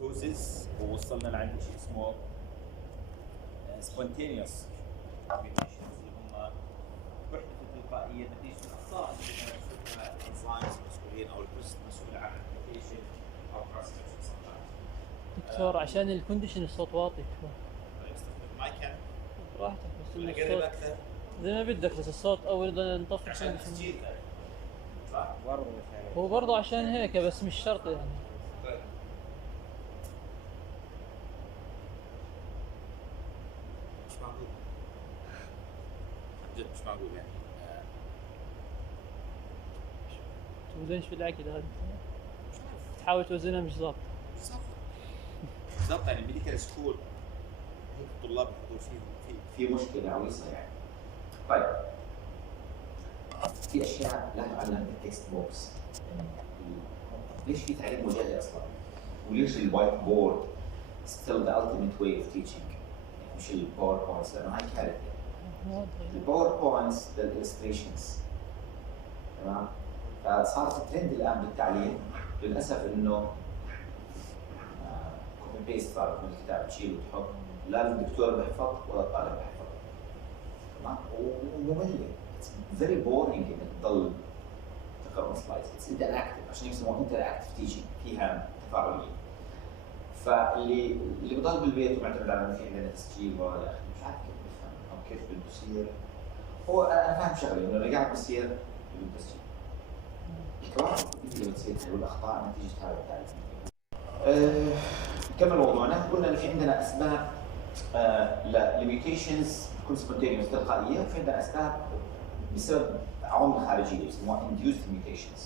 كوزز ووصلنا لعند شيء اسمه spontaneous mutations اللي هم بحدث تلقائيا نتيجة الأخطاء اللي يسويها الانزيمز المسؤولين أو البروسيس المسؤولة عن الابلكيشن أو ترانسكريبشن صناعات. دكتور عشان الكونديشن الصوت واطي شوي. استخدم مايك براحتك بس ولا الصوت قرب أكثر؟ زي ما بدك بس الصوت أول إذا نطفي عشان التسجيل صح؟ برضه هو برضه عشان هيك بس مش شرط يعني. طيب. مش معقول جد مش معقول يعني توزنش بالعقل هذا تحاول توزنها مش ظابط. بالضبط يعني ميديكال سكول هيك الطلاب يحضروا فيهم في مشكله عويصه يعني. طيب في اشياء لا تعلم بالتكست بوكس. ليش في تعليم وجاهي اصلا؟ وليش الوايت بورد still the ultimate way of teaching مش الباوربوينتس لانه هاي كارثه. الباوربوينتس للإلستريشنز تمام؟ فصار في ترند الان بالتعليم للاسف انه كوبي بيست صار من الكتاب تشيل وتحط لا الدكتور بيحفظ ولا الطالب بيحفظ تمام؟ وممل it's very boring انك تضل تقرا سلايدز it's interactive عشان يسموه interactive teaching فيها تفاعليه. فاللي بضل بالبيت ومعتمد على انه في عندنا تسجيل ولا مش عارف كيف بفهم او كيف بده يصير. هو انا فاهم شغله انه اللي قاعد بصير بده تسجيل. الكوارث اللي بتصير والاخطاء نتيجه هذا التعليم. كمل موضوعنا. قلنا انه في عندنا اسباب للميوتيشنز تكون سبونتينيوس تلقائيه وفي عندنا اسباب بسبب عوامل خارجيه بيسموها induced mutations.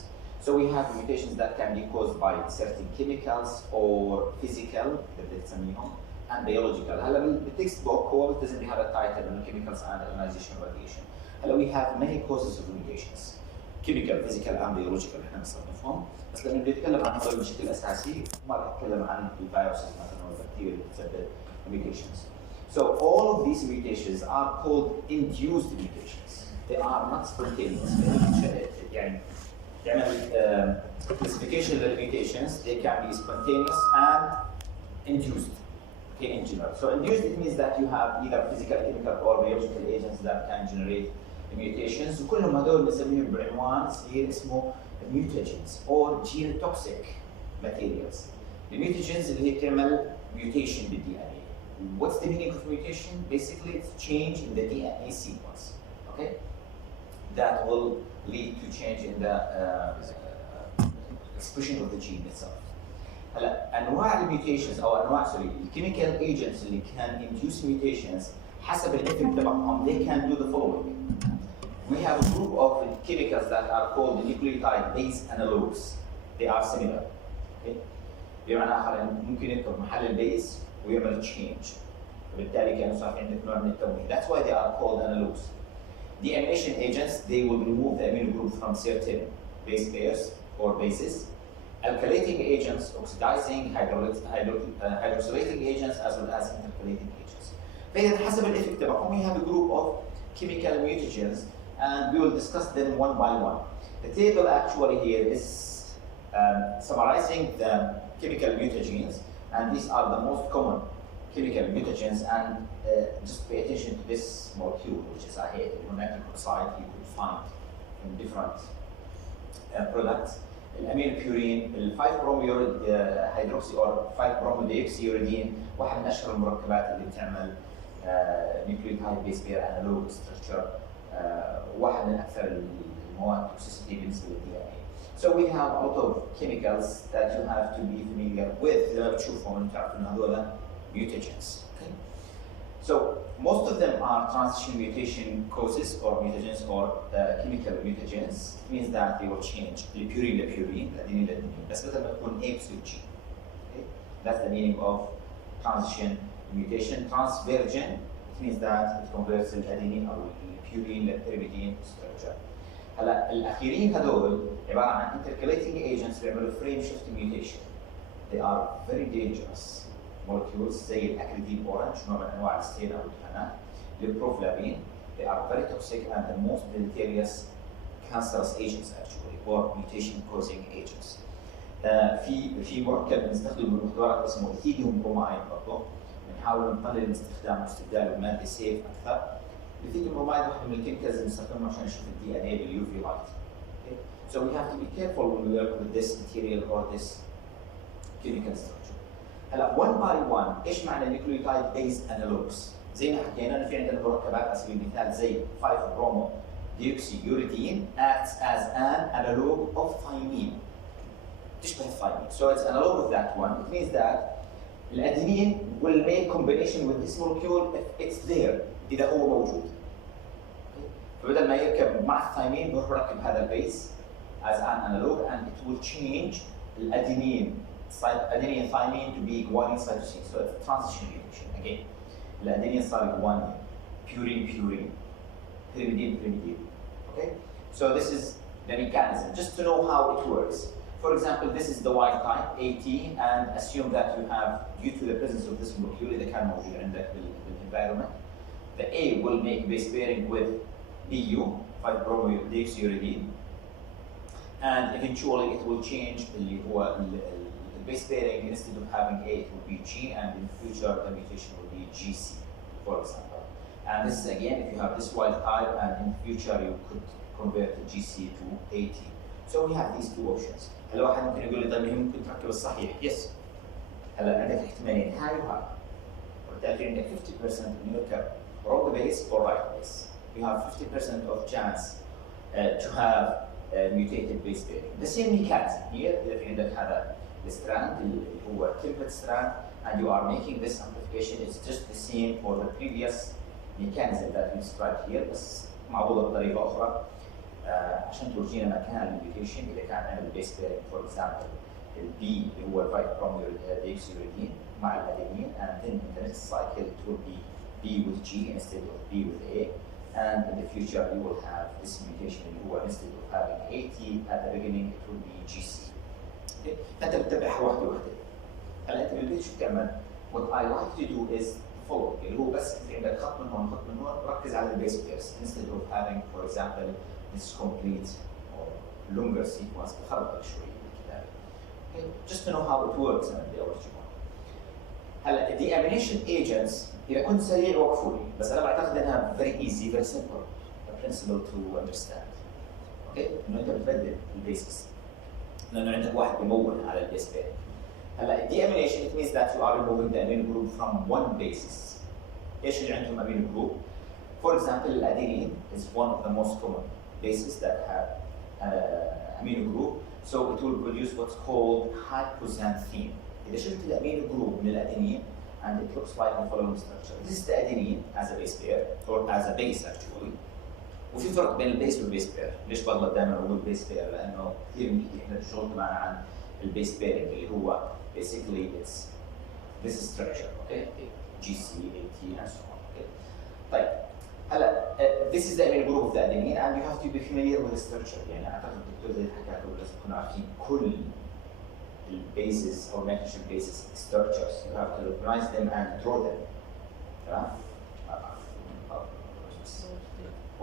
So we have mutations that can be caused by certain chemicals or physical اللي بنسميهم and biological. هلا بالتكست بوك هو بيلتزم بهذا التايتل انه chemicals and ionization radiation. هلا we have many causes of mutations. chemical, physical and biological احنا بنصنفهم بس لما بنتكلم عن هذول بشكل اساسي ما راح نتكلم عن الفيروسز مثلا او البكتيريا اللي بتسبب mutations. So all of these mutations are called induced mutations. They are not spontaneous. يعني classification of the mutations they can be spontaneous and induced. Okay, in general. So induced it means that you have either physical, chemical or biological agents that can generate mutations وكلهم هذول بنسميهم بعنوان صغير اسمه mutagens or genotoxic materials. الميوتاجنز اللي هي بتعمل mutation بالدي ان اي. What's the meaning of mutation? Basically, it's change in the DNA sequence. Okay, that will lead to change in the expression of the gene itself. هلا انواع الميوتيشنز او انواع الكيميكال ايجنتس اللي كان induce mutations حسب الافكت تبعهم they can do the following. We have a group of chemicals that are called nucleotide base analogues. They are similar. Okay? بمعنى اخر ممكن يكتب محل البيز ويعمل change. وبالتالي كانوا صار عندك نوع من التمويه. That's why they are called analogues. Deamination agents they will remove the amino group from certain base pairs or bases. Alkylating agents, oxidizing, hydroxylating agents as well as intercalating agents. فإذا حسب الإفكت تبعهم we have a group of chemical mutagens and we will discuss them one by one. The table actually here is summarizing the chemical mutagens and these are the most common chemical mutagens and just pay attention to this molecule which is a nitric oxide you could find in different products. الامين بيورين ال 5 بروميوريد هيدروكسي او 5 بروموديوكسيوريدين واحد من اشهر المركبات اللي بتعمل نيوكليوتايد بيس بير انالوج ستراكشر واحد من اكثر المواد توكسيسيتي بالنسبه للدي ان اي. So we have a lot of chemicals that you have to be familiar with لما بتشوفهم بتعرف انه هذول mutagens. Okay? So most of them are transition mutation causes or mutagens or chemical mutagens. It means that they will change البيورين لبيورين الادينين لادينين بس بدل ما تكون A بتصير G. Okay? That's the meaning of transition mutation. Transversion it means that it converts الادينين او البيورين للبيريدين structure. هلا الاخيرين هذول عباره عن intercalating agents بيعملوا frame shift mutation. They are very dangerous molecules زي الاكريدين اورنج نوع من انواع الستين او الدهانات البروفلافين. They are very toxic and the most deleterious cancerous agents actually or mutation causing agents. في مركب بنستخدمه بالمحتويات اسمه ايثيديوم برومايد برضه بنحاول نقلل من استخدامه واستبداله بماده سيف اكثر. الايثيديوم برومايد واحده من الكيميكالز اللي بنستخدمها عشان نشوف الدي ان اي باليو في لايت. So we have to be careful when we work with this material or this chemical structure. هلا 1 by 1 ايش معنى nucleotide based analogues؟ زي ما حكينا انه في عندنا مركبات على سبيل المثال زي 5 برومو deoxyuridine acts as an analog of thymine. تشبه الثايمين. So it's analog of that one. It means that الأدينين will make combination with this molecule if it's there. إذا هو موجود. فبدل ما يركب مع الثايمين بروح ركب هذا البيس as an analog and it will change الأدينين adenine thymine to be guanine cytosine. So it's a transition mutation again. الأدينين صار guanine, purine, pyrimidine. Okay? So this is the mechanism. Just to know how it works. For example, this is the wild type AT, and assume that you have, due to the presence of this molecule, إذا كان موجود عندك بالenvironment, the A will make base pairing with BU, 5-bromodeoxyuridine, and eventually it will change the base pairing. Instead of having A, it will be G, and in the future the mutation will be GC, for example. And this is again, if you have this wild type, and in the future you could convert the GC to AT. So we have these two options. هلا واحد ممكن يقول لي طيب هي ممكن تركب الصحيح، يس. هلا عندك احتمالين هاي وهاي. وبالتالي في عندك 50% انه يركب wrong base or right base. You have 50% of chance to have mutated base pairing. The same mechanism here. إذا في عندك هذا الستراند اللي هو template strand and you are making this amplification, it's just the same for the previous mechanism that we described here بس معوضة بطريقة أخرى. عشان تورجينا مكان الميوتيشن اذا كان عندنا البيس بيرنج فور اكزامبل البي اللي هو الفايت بروميوديوكسيوريدين مع الادينين and then in the next cycle it will be B with G instead of B with A, and in the future you will have this mutation اللي هو instead of having AT at the beginning it will be GC. Okay? انت بتتبعها واحده واحده. هلا انت بالبيت شو بتعمل؟ What I like to do is follow اللي هو بس انت عندك خط من هون ركز على البيس بيرس instead of having for example this complete or longer sequence بخربط شوي بالكتابة. Okay? Just to know how it works أنا بدي أورجيكم. هلا deamination agents إذا كنت سريع وقفوا لي، بس أنا بعتقد إنها very easy, very simple, a principle to understand. Okay? إنه أنت بتبدل البيسز. لأنه عندك واحد بيمول على البيس بيرنج. هلا deamination it means that you are removing the amino group from one basis. إيش اللي عندهم amino group؟ For example, adenine is one of the most common bases that have amino group, so it will produce what's called hypoxanthine. إذا شلت الامينو جروب من الأدينين and it looks like the following structure. This is the adenine as a base pair or as a base actually. وفي فرق بين البيس والبيس بير. ليش بغلط دائما اقول بيس بير؟ لأنه كثير منيح احنا الشغل تبعنا عن البيس بيرنج اللي هو basically it's this structure, okay? GC, AT and so on. Okay. طيب هلا this is the amino group of the adenine and you have to be familiar with the structure. يعني اعتقد الدكتور زي حكى لكم لازم تكونوا عارفين كل البيسز or nitrogen bases structures. You have to recognize them and draw them. تمام؟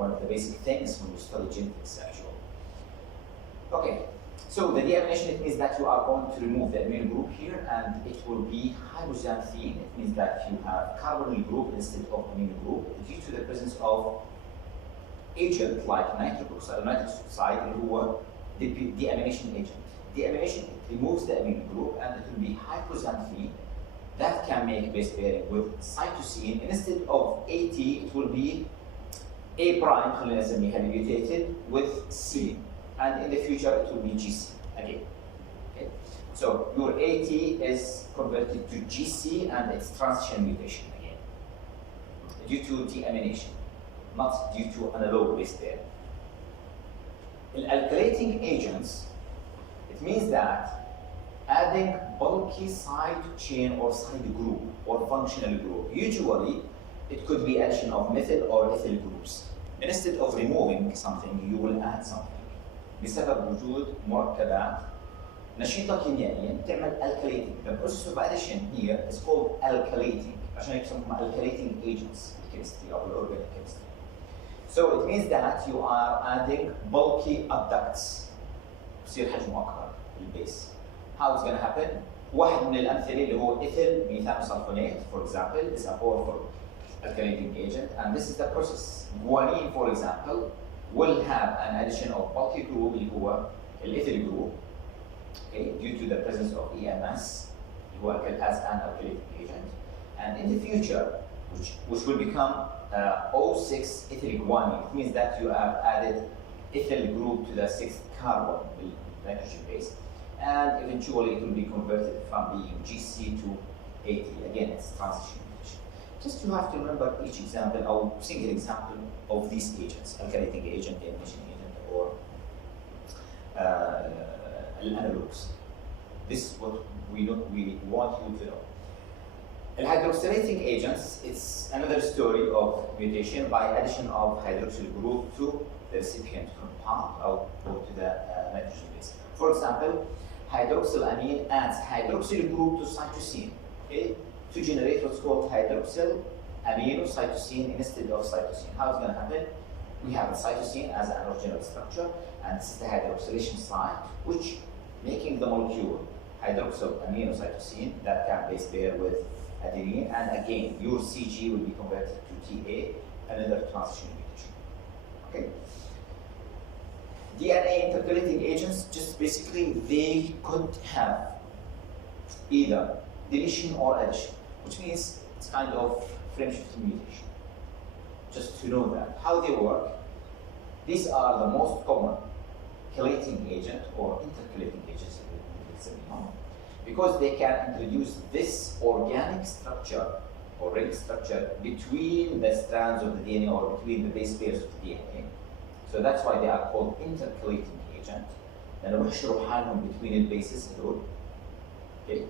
One of the basic things when you study genetics actually. Okay, so the deamination it means that you are going to remove the amino group here and it will be hypoxanthine. It means that you have carbonyl group instead of amino group due to the presence of agent like nitric oxide اللي هو the deamination agent. Deamination removes the amino group and it will be hypoxanthine that can make base pairing with cytosine. Instead of AT it will be A prime خلينا نسميها mutated with C, and in the future it will be GC again. Okay, so your AT is converted to GC and it's transition mutation again due to deamination, not due to analog base pair. In alkylating agents, it means that adding bulky side chain or side group or functional group. Usually, it could be addition of methyl or ethyl groups. Instead of removing something, you will add something. بسبب وجود مركبات نشيطة كيميائيا تعمل alkylating. The process of addition here is called alkylating. عشان هيك يسموها alkylating agents in chemistry or organic chemistry. So it means that you are adding bulky adducts. بصير حجمه أكبر البيس. how it's going to happen. واحد من الأمثلة اللي هو ethyl methanosulfonate, for example, is a powerful alkylating agent, and this is the process. Guanine, for example, will have an addition of bulky group اللي هو الethyl group, okay, due to the presence of EMS, who as an alkylating agent, and in the future, which will become O6 ethyl guanine. It means that you have added ethyl group to the 6th carbon, the nitrogen base, and eventually it will be converted from being GC to AT. Again, it's transition mutation. Just you have to remember each example or single example of these agents: alkylating agent, elimination agent, or analogs. This is what we want you to know. Hydroxylating agents, it's another story of mutation by addition of hydroxyl group to the recipient compound or to the nitrogen base. For example, hydroxylamine adds hydroxyl group to cytosine, okay, to generate what's called hydroxyl aminocytosine instead of cytosine. How it's going to happen? We have a cytosine as an original structure, and this is the hydroxylation site, which making the molecule hydroxyl aminocytosine that can base pair with adenine, and again your CG will be converted to TA, another transition mutation. Okay. DNA intercalating agents, just basically they could have either deletion or addition, which means it's kind of frame shifting mutation. Just to know that how they work, these are the most common chelating agent or intercalating agents because they can introduce this organic structure or ring structure between the strands of the DNA or between the base pairs of the DNA. So that's why they are called intercalating agent. And بيحشروا حالهم between the bases هذول, okay,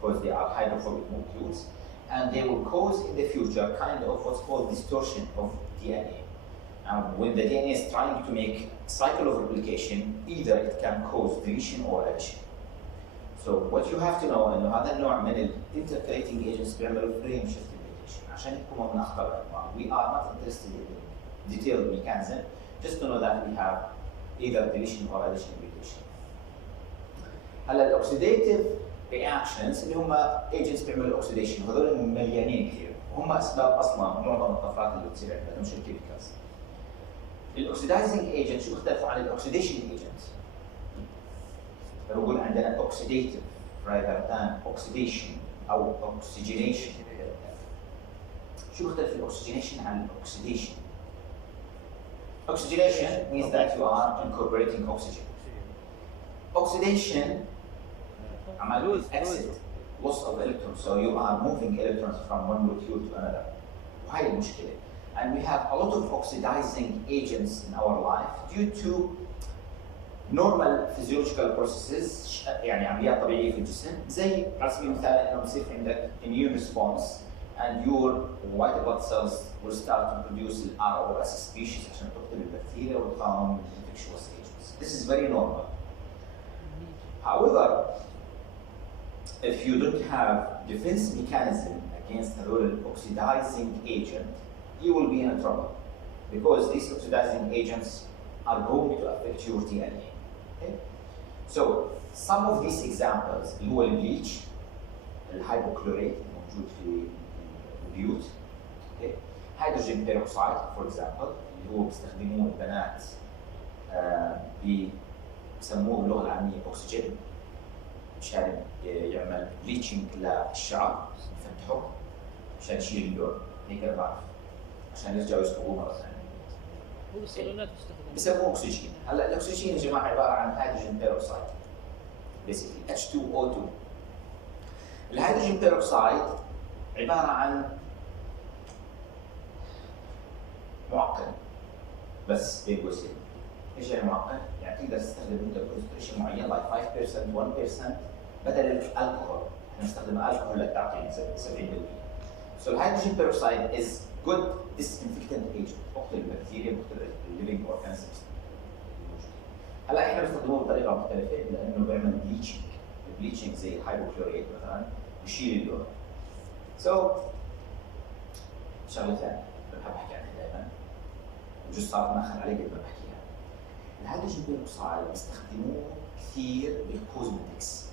because they are hydrophobic molecules, and they will cause in the future kind of what's called distortion of DNA. And when the DNA is trying to make cycle of replication, either it can cause deletion or addition. So what you have to know إنه هذا النوع من intercalating agents بيعملوا frame shift mutation عشان يكونوا من أخطر الأنواع. We are not interested in detailed mechanism, just to know that we have either deletion or addition mutation. هلا الأوكسيديتيف reactions اللي هم agents بيعملوا oxidation وهذول مليانين كثير، وهم أسباب أصلاً معظم الطفرات اللي بتصير عندنا مش الكيميكالز. الأوكسيدايزنج agent شو بيختلفوا عن الأوكسيديشن agent؟ بقول عندنا oxidative rather than oxidation أو oxygenation. شو بيختلف الأوكسجينيشن عن الأوكسيديشن؟ Oxygenation means that you are incorporating oxygen. Oxidation عمل exit, loss of electrons, so you are moving electrons from one molecule to another. وهي المشكلة. And we have a lot of oxidizing agents in our life due to normal physiological processes, يعني عمليات طبيعية في الجسم، زي على سبيل المثال إنه بصير عندك immune response and your white blood cells will start to produce ROS species عشان تقتل البكتيريا وتقاوم infectious agents. This is very normal. However, if you don't have defense mechanism against the oxidizing agent, you will be in trouble because these oxidizing agents are going to affect your DNA. Okay? So some of these examples اللي هو البليتش، الهايبوكلوريت الموجود في البيوت، okay? هيدروجين بيروكسيد for example اللي هو بيستخدموه البنات بيسموه باللغه العاميه اكسجين مشان يعمل بليتشنج للشعر، يفتحه مشان يشيل اللون، هيك انا بعرف عشان يرجعوا يصبغوه مره ثانيه. هو الصالونات تستخدم بسموه اكسجين. هلا الاكسجين يا جماعه عباره عن هيدروجين بيروكسيد basically H2O2. الهيدروجين بيروكسيد عباره عن معقد بس بين قوسين. ايش يعني معقد؟ يعني تقدر تستخدم انت كونسنتريشن معين like 5% 1% بدل الكحول، احنا نستخدم الكحول للتعقيم 70%. So الهيدروجين بيروكسيد is good disinfectant agent، بقتل البكتيريا بقتل الليفينج اورجانيزمز. هلا احنا بنستخدموه بطريقه مختلفه لانه بيعمل بليتشنج، البليتشنج زي الهايبوكلوريت مثلا بشيل اللون. So شغله ثانيه بحب احكي عنها دائما وجزء صار مأخر علي قد ما بحكيها. الهيدروجين بيروكسيد بيستخدموه كثير بالكوزمتكس.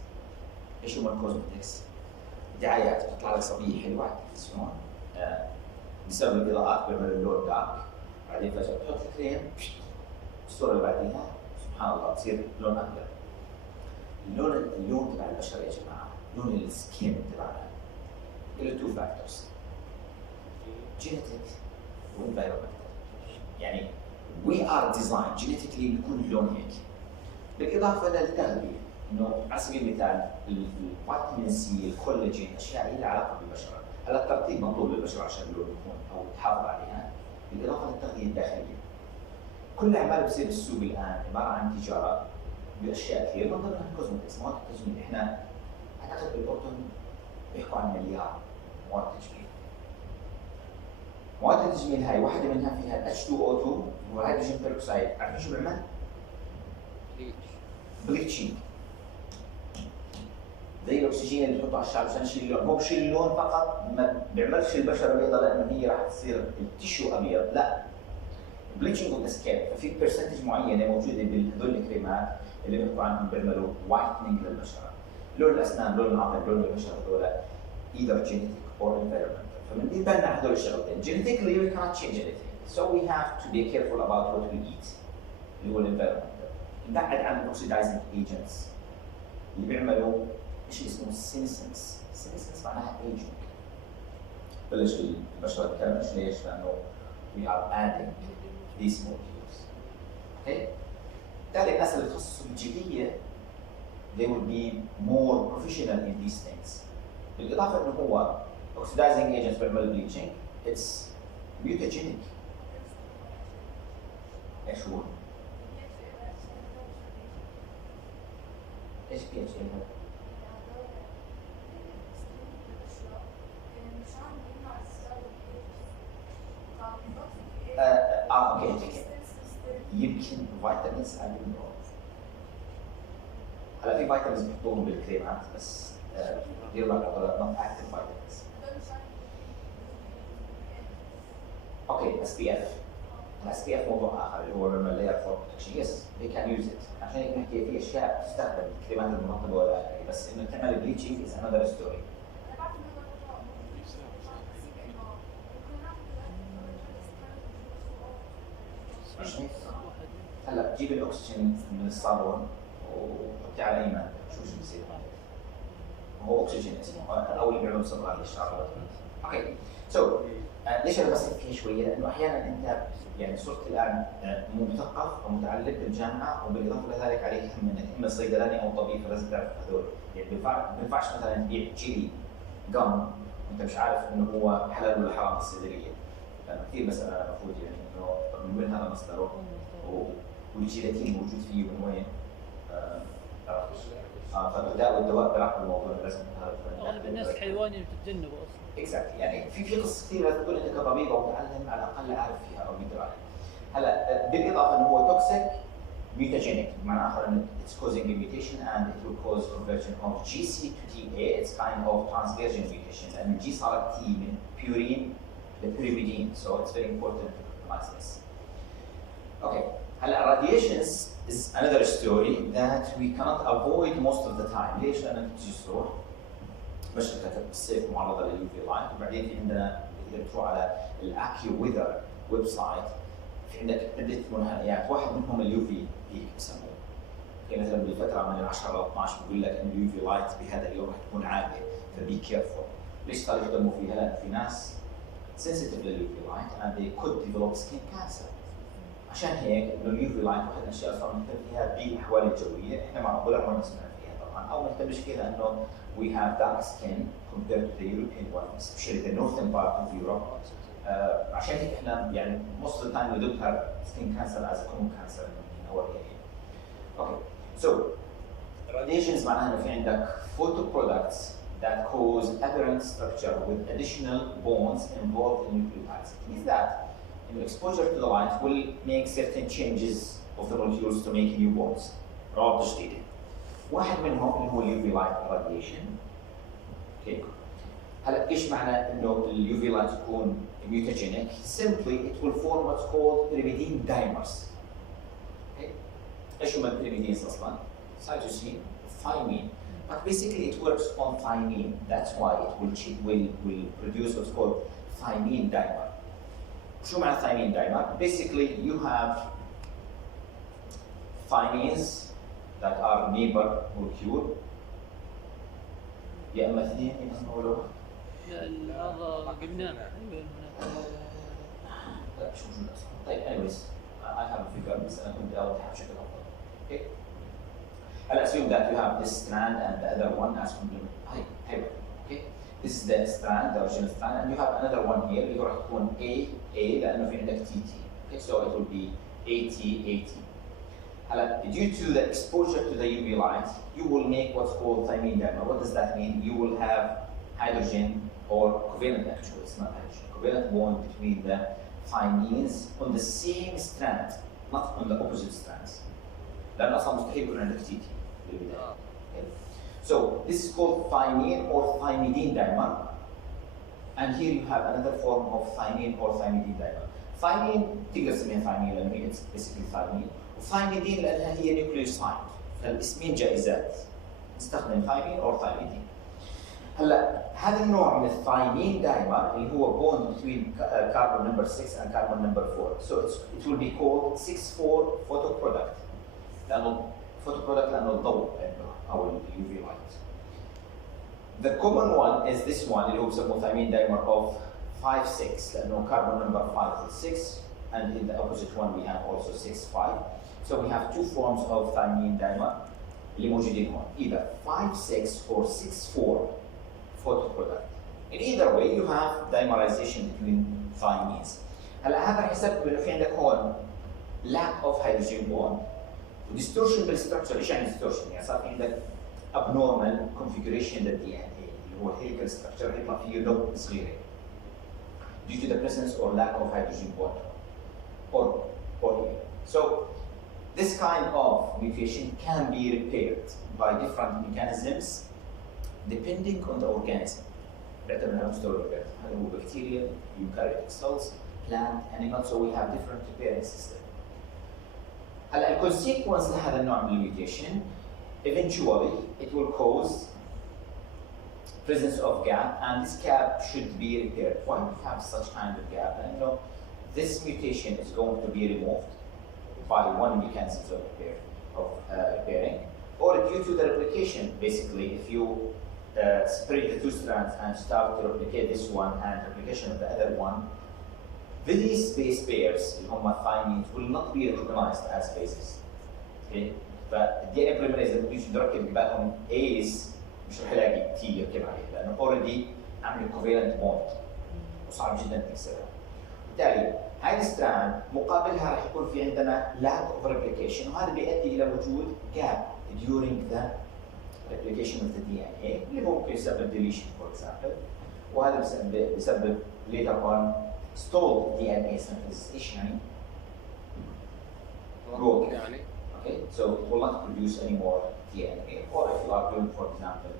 ايش هم الكوزمتكس؟ دعايات بتطلع لك صبيه حلوه على التلفزيون بسبب الاضاءات بيعمل اللون دارك، بعدين فجاه بتحط الكريم الصوره اللي بعديها سبحان الله تصير لون ابيض. اللون تبع البشر يا جماعه، لون السكين تبعنا له تو فاكتورز، جينيتيك وانفايرمنتال. يعني وي ار ديزاين جينيتيكلي نكون اللون هيك، بالاضافه للتغذيه انه على سبيل المثال الفيتامين سي، الكولاجين، اشياء لها علاقه بالبشره. هلا الترطيب مطلوب للبشره عشان اللون يكون او تحافظ عليها، بالاضافه للتغذيه الداخليه. كل الاعمال بتصير بالسوق الان عباره عن تجاره باشياء كثير، من ضمنها الكوزمتكس، مواد التجميل. احنا اعتقد بالاردن بيحكوا عن مليار مواد تجميل. مواد التجميل هاي واحده منها فيها H2O2 هو هيدروجين بيروكسيد، عارفين شو بيعمل؟ بليتشينج. زي الاكسجين اللي بتحطه على الشعر عشان يشيل اللون، هو بشيل اللون فقط، ما بيعملش البشره بيضاء لانه هي راح تصير التيشو ابيض، لا. بليتشنج اوف سكين، ففي برسنتج معينه موجوده بهذول الكريمات اللي بيحكوا عنهم بيعملوا وايتنينج للبشره. لون الاسنان، لون العظم، لون البشره، هذول either genetic or environmental. فمن دي بالنا هذول الشغلتين. Genetically we cannot change anything, so we have to be careful about what we eat اللي هو الانفيرمنتال. نبعد عن الاوكسيدايزنج ايجنتس اللي بيعملوا شيء اسمه سينسنس. سينسنس معناها ايجنج. بلش البشره تكرمش، ليش؟ لانه we are adding these molecules. Okay? بالتالي الناس اللي تخصصوا بالجلديه they will be more professional in these things. بالاضافه انه هو oxidizing agents بيعمل bleaching, it's mutagenic. ايش هو؟ ايش بي اتش اي هذا؟ اوكي يمكن فيتامينز هلا في فيتامينز بيحطوهم بالكريمات بس غير هذول نوت اكتف فيتامينز. اوكي اس بي اف. الاس بي اف موضوع اخر اللي هو بيعمل لاير فور بروتكشن. يس they can use it. عشان هيك نحكي في اشياء تستخدم الكريمات المرطبه ولا بس انه تعمل بليتشنج از another story. هلا تجيب الاكسجين من الصابون وتحطيه على اي ماده، شو بصير؟ هو اكسجين اسمه او اللي بيعملوا صبغات للشعر. اوكي سو ليش انا بسال فيها شويه؟ لانه احيانا انت يعني صرت الان مثقف ومتعلم بالجامعه وبالاضافه لذلك عليك هم انك اما صيدلاني او طبيب، فلازم تعرف هذول. يعني ما بينفعش مثلا تبيع جيلي جم وانت مش عارف انه هو حلال ولا حرام بالصيدليه. لانه كثير مساله انا بفوت يعني انه من وين هذا مصدره والجيلاتين موجود فيه من وين؟ فالغذاء والدواء بيراقبوا الموضوع لازم اغلب الناس الحيواني اللي بتتجنبه اصلا. اكزاكتلي. يعني في قصص كثير لازم تكون انت كطبيب او متعلم على الاقل عارف فيها او بتقرا. هلا بالاضافه انه هو توكسيك ميوتاجينيك، بمعنى اخر انه it's causing a mutation and it will cause conversion of GC to TA. It's kind of transversion mutation لان الجي صارت T من بيورين لبيريميدين. So it's very important to recognize this. Okay. هلا radiations is another story that we cannot avoid most of the time. ليش؟ لأنك تجي تروح بشرتك بالصيف معرضة لليو في لايت، وبعدين في عندنا إذا بتروح على الأكيو ويذر ويب سايت في عندك عدة منحنيات، واحد منهم اليو في بيك بسموه. يعني مثلا بالفترة من 10 ل 12 بقول لك إنه اليو في لايت بهذا اليوم رح تكون عالية، فبي كيرفول. ليش صار يهتموا فيها؟ لأن في ناس sensitive لليو في لايت and they could develop skin cancer. عشان هيك انه اليو في لايت واحد من الاشياء صار نهتم فيها بالاحوال الجويه، احنا مع ولا عمرنا سمعنا فيها طبعا، او ما نهتمش فيها لانه we have dark skin compared to the European one, especially the northern part of Europe. عشان هيك احنا يعني most of the time we don't have skin cancer as a common cancer in our area. Okay, so radiations معناها انه في عندك photo products that cause aberrant structure with additional bonds involved in nucleotides. It means that exposure to the light will make certain changes of the molecules to make new bonds. رابط جديدة. واحد منهم اللي هو اليو في لايت radiation. اوكي. هلا ايش معنى انه اليو في لايت يكون mutagenic؟ Simply it will form what's called pyrimidine dimers. اوكي. ايش هم البيريميدينز اصلا؟ سايتوسين، ثايمين. But basically it works on thymine. That's why it will produce what's called thymine dimer. شو معنى thymine dimer? Basically you have thymines that are neighbor molecule. يا اما اثنين يا اما ولو لا هذا قلناه لا مش موجود اصلا. طيب anyways I have a figure بس انا كنت اوضحها بشكل افضل. Okay. I'll assume that you have this strand and the other one as complement. هاي okay. This is the strand, the original strand, and you have another one here اللي راح تكون A لانه في عندك TT. Okay, so it will be AT. Due to the exposure to the UV light, you will make what's called thymine dimer. What does that mean? You will have hydrogen or covalent, actually, it's not hydrogen, covalent bond between the thymines on the same strand, not on the opposite strands. لأن أصلاً مستحيل يكون عندك TT. So this is called thymine or thymidine dimer. And here you have another form of thymine or thymidine dimer. Thymine تقدر تسميها thymine لأنه it's basically thymine. وثايميدين لأنها هي نيوكليوسايد فالاسمين جائزات نستخدم ثايمين أو ثايميدين. هلا هذا النوع من الثايمين دايمر اللي هو bond between carbon number 6 and carbon number 4. So it will be called 6,4 photoproduct لأنه photoproduct لأنه الضوء أو UV light. The common one is this one اللي هو بسموه ثايمين دايمر of 5,6 لأنه carbon number 5 is 6 and in the opposite one we have also 6,5. So we have two forms of thymine dimer اللي موجودين هون either 5,6 or 6,4 photoproduct. In either way you have dimerization between thymines. هلا هذا رح يسبب انه في عندك هون lack of hydrogen bond distortion بالستركشر. ايش يعني distortion؟ يعني صار في عندك abnormal configuration للDNA اللي هو helical structure يطلع فيه لوب صغيره due to the presence or lack of hydrogen bond or here. So this kind of mutation can be repaired by different mechanisms depending on the organism. Better than most organisms. هذا هو bacteria, eukaryotic cells, plant, animals, so we have different repairing system. هلا consequence لهذا النوع من mutation eventually it will cause presence of gap and this gap should be repaired. Why do we have such kind of gap? And you know, this mutation is going to be removed by one mechanism of repairing, or due to the replication. Basically, if you separate the two strands and start to replicate this one and replication of the other one, these base pairs, the thymines, will not be recognized as bases. Okay, but the DNA polymerase لما بيجي يركب بينهم A's مش رح يلاقي T يركب عليه لأنه already عامل covalent bond وصعب جدا تكسرها. بالتالي هاي الستراند مقابلها راح يكون في عندنا lack of replication وهذا بيؤدي الى وجود gap during the replication of the DNA اللي ممكن يسبب deletion for example وهذا بيسبب later on stalled DNA synthesis. ايش يعني؟ growth يعني okay so it will not produce any more DNA or if you are doing for example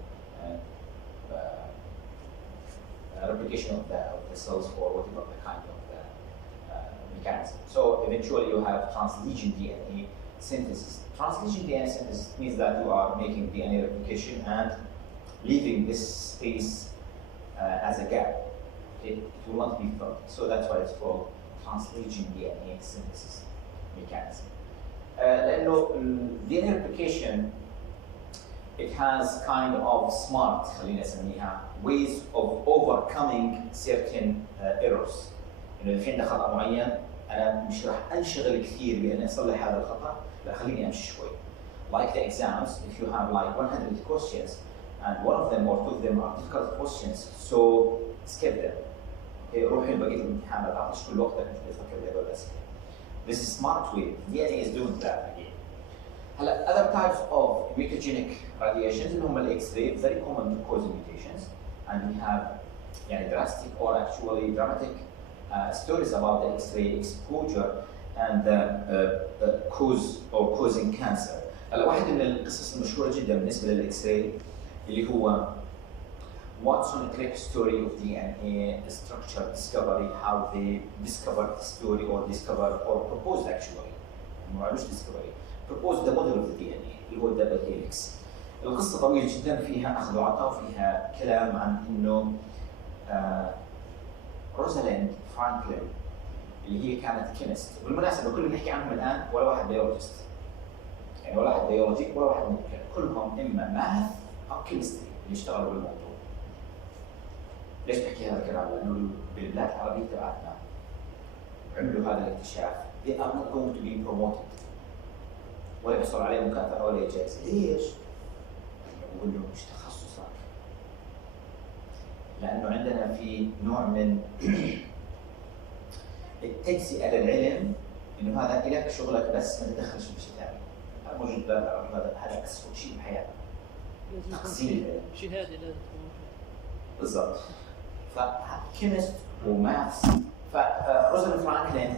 replication of the cells or whatever the kind of mechanism. So eventually you have translesion DNA synthesis. Translesion DNA synthesis means that you are making DNA replication and leaving this space as a gap. It will not be filled. So that's why it's called translesion DNA synthesis mechanism. لأنه DNA replication it has kind of smart خلينا نسميها ways of overcoming certain errors. إنه إذا في عندي خطأ معين أنا مش راح أنشغل كثير بإني أصلح هذا الخطأ، لا خليني أمشي شوي. Like the exams, if you have like 100 questions and one of them or two of them are difficult questions, so skip them. Okay, روحي بقية الامتحان ما تعطيش كل وقتك أنت تفكر بهذول الأسئلة. This is smart way. DNA is doing that again. هلا other types of mutagenic radiations اللي هم ال X-ray very common to cause mutations and we have يعني drastic or actually dramatic stories about the X-ray exposure and cause or causing cancer. هلا واحد من القصص المشهورة جدا بالنسبة للإكس-راي اللي هو Watson Crick story of DNA structure discovery, how they discovered the story or discovered or proposed actually, ما عملوش discovery, proposed the model of the DNA اللي هو الدبل هيليكس. القصه طويله جدا، فيها اخذ وعطاء وفيها كلام عن انه روزاليند فرانكلين اللي هي كانت كيمست، وبالمناسبه كل اللي نحكي عنهم الان ولا واحد بيولوجيست، يعني ولا واحد بيولوجي ولا واحد ميديكال، كلهم اما ماث او كيمستري اللي اشتغلوا بالموضوع. ليش بحكي هذا الكلام؟ لانه بالبلاد العربيه تبعتنا عملوا هذا الاكتشاف they are not going to be promoted ولا بيحصل عليه مكافأة ولا جائزة. ليش؟ بقول له مش تخصصك، لأنه عندنا في نوع من التجزئة للعلم، إنه هذا إلك شغلك بس ما تدخلش بشيء ثاني. هذا موجود بالبلاد العربية، هذا أسوأ شيء بحياتنا. تقسيم شهادة لازم تكون بالضبط. فكيمست وماثس. فروزاليند فرانكلين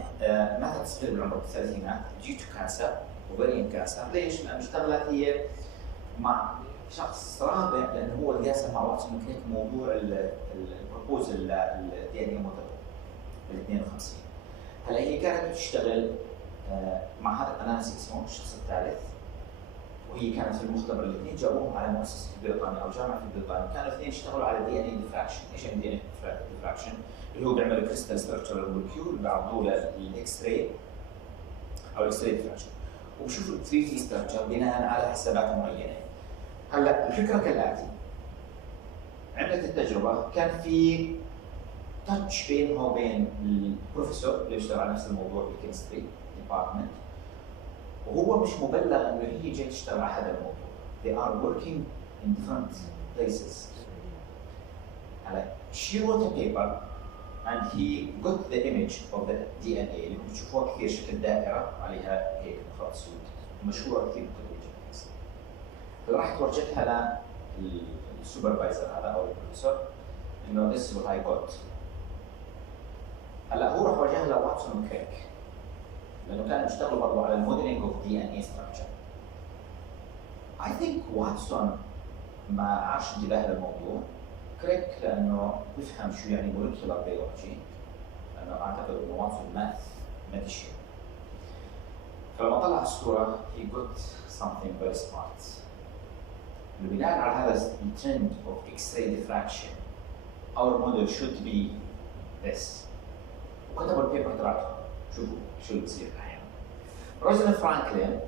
ماتت تصير بالعمر الثلاثينات due to cancer ovarian cancer. ليش؟ لأنه اشتغلت هي مع شخص رابع، لأنه هو اللي قاسم مع واتسون كريك موضوع البروبوزل للدي ان اي موديل بال 52. هلا هي كانت تشتغل مع هذا الانانسي اسمه الشخص الثالث، وهي كانت في المختبر. الاثنين جابوهم على مؤسسه في بريطانيا او جامعه في بريطانيا، كانوا الاثنين يشتغلوا على دي ان اي ديفراكشن. ايش يعني دي ان اي ديفراكشن؟ اللي هو بيعمل كريستال ستراكشر مولكيول بيعرضوه للاكس راي او الاكس راي ديفراكشن، وبشوفوا ال 3 دي ستراكشر بناء على حسابات معينه. هلا الفكره كالاتي، عملت التجربه، كان في تاتش بينها وبين البروفيسور اللي بيشتغل على نفس الموضوع بالكيمستري ديبارتمنت، وهو مش مبلغ انه هي جاي تشتغل على هذا الموضوع. They are working in different places. هلا she wrote a paper and he got the image of the DNA اللي بتشوفوها كثير شكل دائرة عليها هيك خط سود، مشهورة كثير بالكيمستري. فراح ورجتها للسوبرفايزر هذا او البروفيسور انه this is what I got. هلا هو راح وجهها لواتسون كريك لانه كانوا يشتغلوا برضه على الموديلينج اوف دي ان اي ستراكشر. I think واتسون ما عاش انتباه للموضوع، كريك لانه بيفهم شو يعني مولكيولار بيولوجي، لانه اعتقد انه واتسون ماث ماتيشن. فلما طلع الصوره he got something very smart. بناء على هذا الترند of X-ray diffraction our model should be this. وكتبوا البيبر تبعته. شوفوا شو اللي بصير احيانا. روزاليند فرانكلين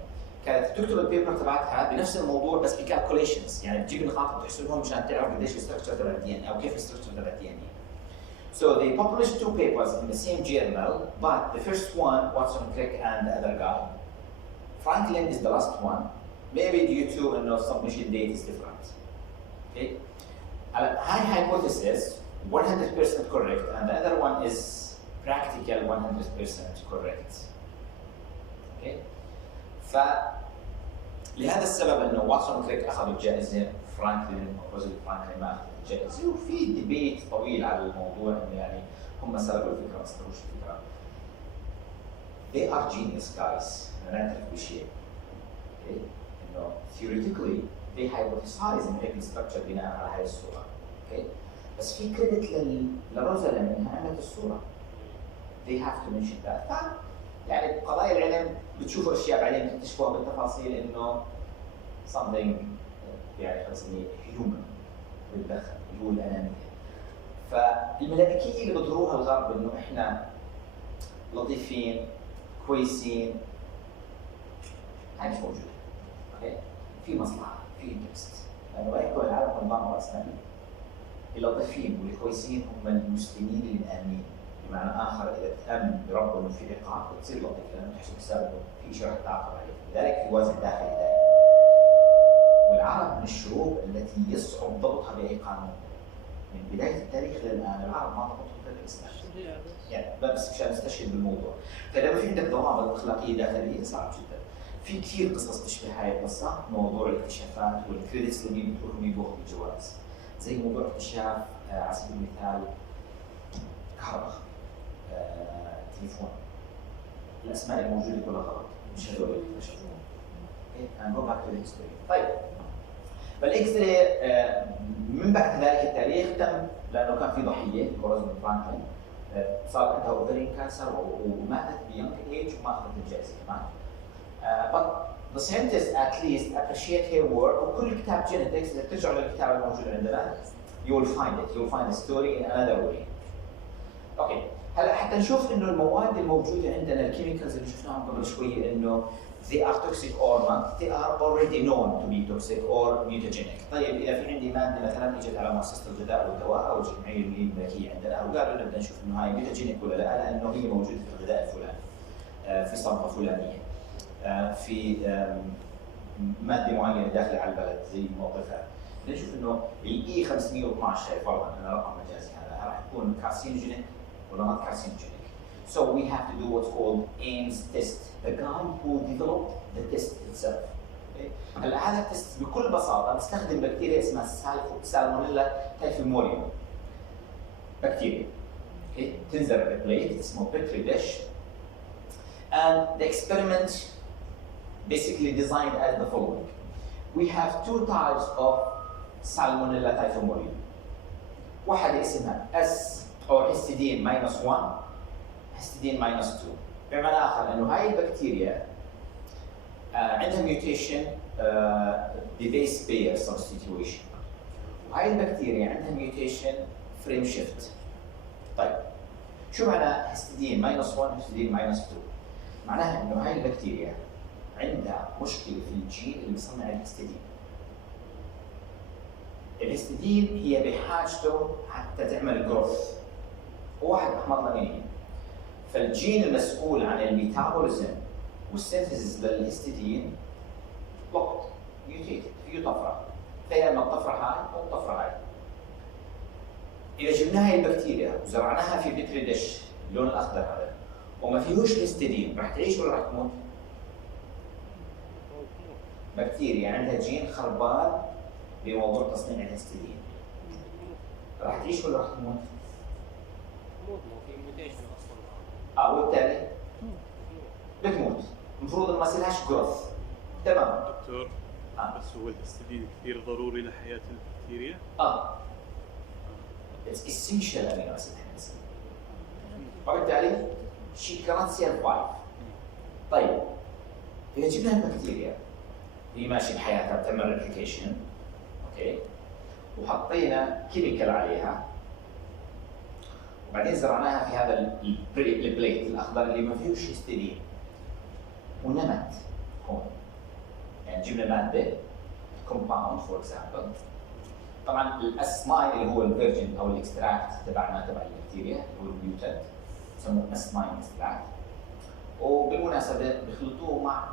كانت تكتب البيبر تبعتها بنفس الموضوع بس بكالكوليشنز، يعني بتجيب النقاط وتحسبهم مشان تعرف قديش الستركشر تبع الدي ان او كيف الستركشر تبع الدي ان اي. So they published 2 papers in the same journal, but the first one, Watson Crick and the other guy, Franklin is the last one, maybe due to submission date is different. Okay? High hypothesis 100% correct, and the other one is practical 100% correct. Okay? فلهذا السبب انه واتسون كريك اخذوا الجائزه، فرانكلين وروزاليند فرانكلين ما اخذوا الجائزه، وفي ديبيت طويل على الموضوع انه يعني هم سرقوا الفكره ما سرقوش الفكره. They are genius guys، انا نعترف بشيء. Okay؟ انه theoretically they hypothesize انه هيك الستركشر بناء على هاي الصوره. Okay؟ بس في كريدت لروزاليند انها عملت الصوره. They have to mention that. يعني بقضايا العلم بتشوفوا اشياء بعدين بتكتشفوها بالتفاصيل انه something يعني خلينا نسميه human بالدخل اللي هو الانانيه. فالملائكيه اللي بيظهروها الغرب انه احنا لطيفين كويسين، هاي مش موجوده. اوكي؟ في مصلحه، في انترست، لانه لا يكون العالم نظام راسمالي. اللطيفين والكويسين هم المسلمين اللي مآمنين. بمعنى اخر اذا تامن برب انه في عقاب بتصير لطيف لانه تحسب حساب انه في شيء رح تعاقب عليه، لذلك في وازن داخلي دائما. والعرب من الشعوب التي يصعب ضبطها باي قانون. من بدايه التاريخ للان العرب ما ضبطوا غير الاسلام. يعني بس مشان نستشهد بالموضوع. فلما في عندك ضوابط اخلاقيه داخليه صعب جدا. في كثير قصص تشبه هاي القصه، موضوع الاكتشافات والكريدتس اللي بتروحوا يبوخوا بالجوائز. زي موضوع اكتشاف على سبيل المثال كهرباء، تليفون. الاسماء الموجوده كلها غلط، مش هذول اللي اكتشفوها. اوكي، هنرجع باك تو الهيستوري. طيب، فالاكس راي من بعد ذلك التاريخ تم لانه كان في ضحيه روزاليند فرانكلين صار عندها اوفرين كانسر وماتت بيونج ايج وما اخذت الجائزه كمان. the scientists at least appreciate her work. وكل كتاب genetics إذا بترجعوا للكتاب الموجود عندنا you will find the story in another way. اوكي هلا حتى نشوف انه المواد الموجوده عندنا الكيميكالز اللي شفناهم قبل شويه انه they are toxic or not, they are already known to be toxic or mutagenic. طيب اذا في عندي ماده مثلا اجت على مؤسسه الغذاء والدواء او الجمعيه الملكيه عندنا وقالوا نبدا نشوف انه هاي ميوتاجينيك ولا لا لانه هي موجوده في الغذاء الفلاني، في صنفه فلانيه، في ماده معينه داخله على البلد زي الموظفات. نشوف انه الاي 512 هي فرضا انه رقم مجازي هذا راح يكون كارسينوجينيك ولا not carcinogenic. So we have to do what's called Ames test. The guy who developed the test itself. Okay. هلا هذا التست بكل بساطة بستخدم بكتيريا اسمها سالمونيلا تايفيموريوم. بكتيريا. Okay. تنزل على بليت اسمه Petri dish. And the experiment basically designed as the following. We have two types of Salmonella typhimurium. واحدة اسمها S or histidine minus 1, histidine minus 2. بمعنى آخر إنه هاي البكتيريا عندها mutation base pair substitution. وهاي البكتيريا عندها mutation frame shift. طيب شو معنى histidine minus 1 histidine minus 2؟ معناها إنه هاي البكتيريا عندها مشكلة في الجين اللي بيصنع الهستidine. الهستidine هي بحاجته حتى تعمل جروث. واحد احمر لميني. فالجين المسؤول عن الميتابوليزم والسينثيسيس للهستidine بلوكت ميوتيتد فيه طفره. فهي اما الطفره هاي او الطفره هاي. اذا جبنا هاي البكتيريا وزرعناها في بتري ديش اللون الاخضر هذا وما فيهوش هستidine راح تعيش ولا راح تموت؟ بكتيريا عندها جين خربان بموضوع تصنيع الهستidine. راح تعيش ولا راح تموت؟ في ميوتيشن اصلا. وبالتالي بتموت. المفروض انه ما يصيرهاش جروث. تمام. دكتور بس هو الهستidine كثير ضروري لحياة البكتيريا؟ It's essential amino acid hence. وبالتالي she cannot survive. طيب إذا جبنا البكتيريا هي ماشية بحياتها بتعمل ريبليكيشن، اوكي؟ وحطينا كيميكال عليها وبعدين زرعناها في هذا البليت الاخضر اللي ما فيهوش هستidine ونمت هون. يعني جبنا ماده كومباوند فور اكزامبل. طبعا الاس 9 اللي هو الفيرجن او الاكستراكت تبعنا تبع البكتيريا اللي هو الميوتنت بسموه اس 9 اكستراكت. وبالمناسبه بخلطوه مع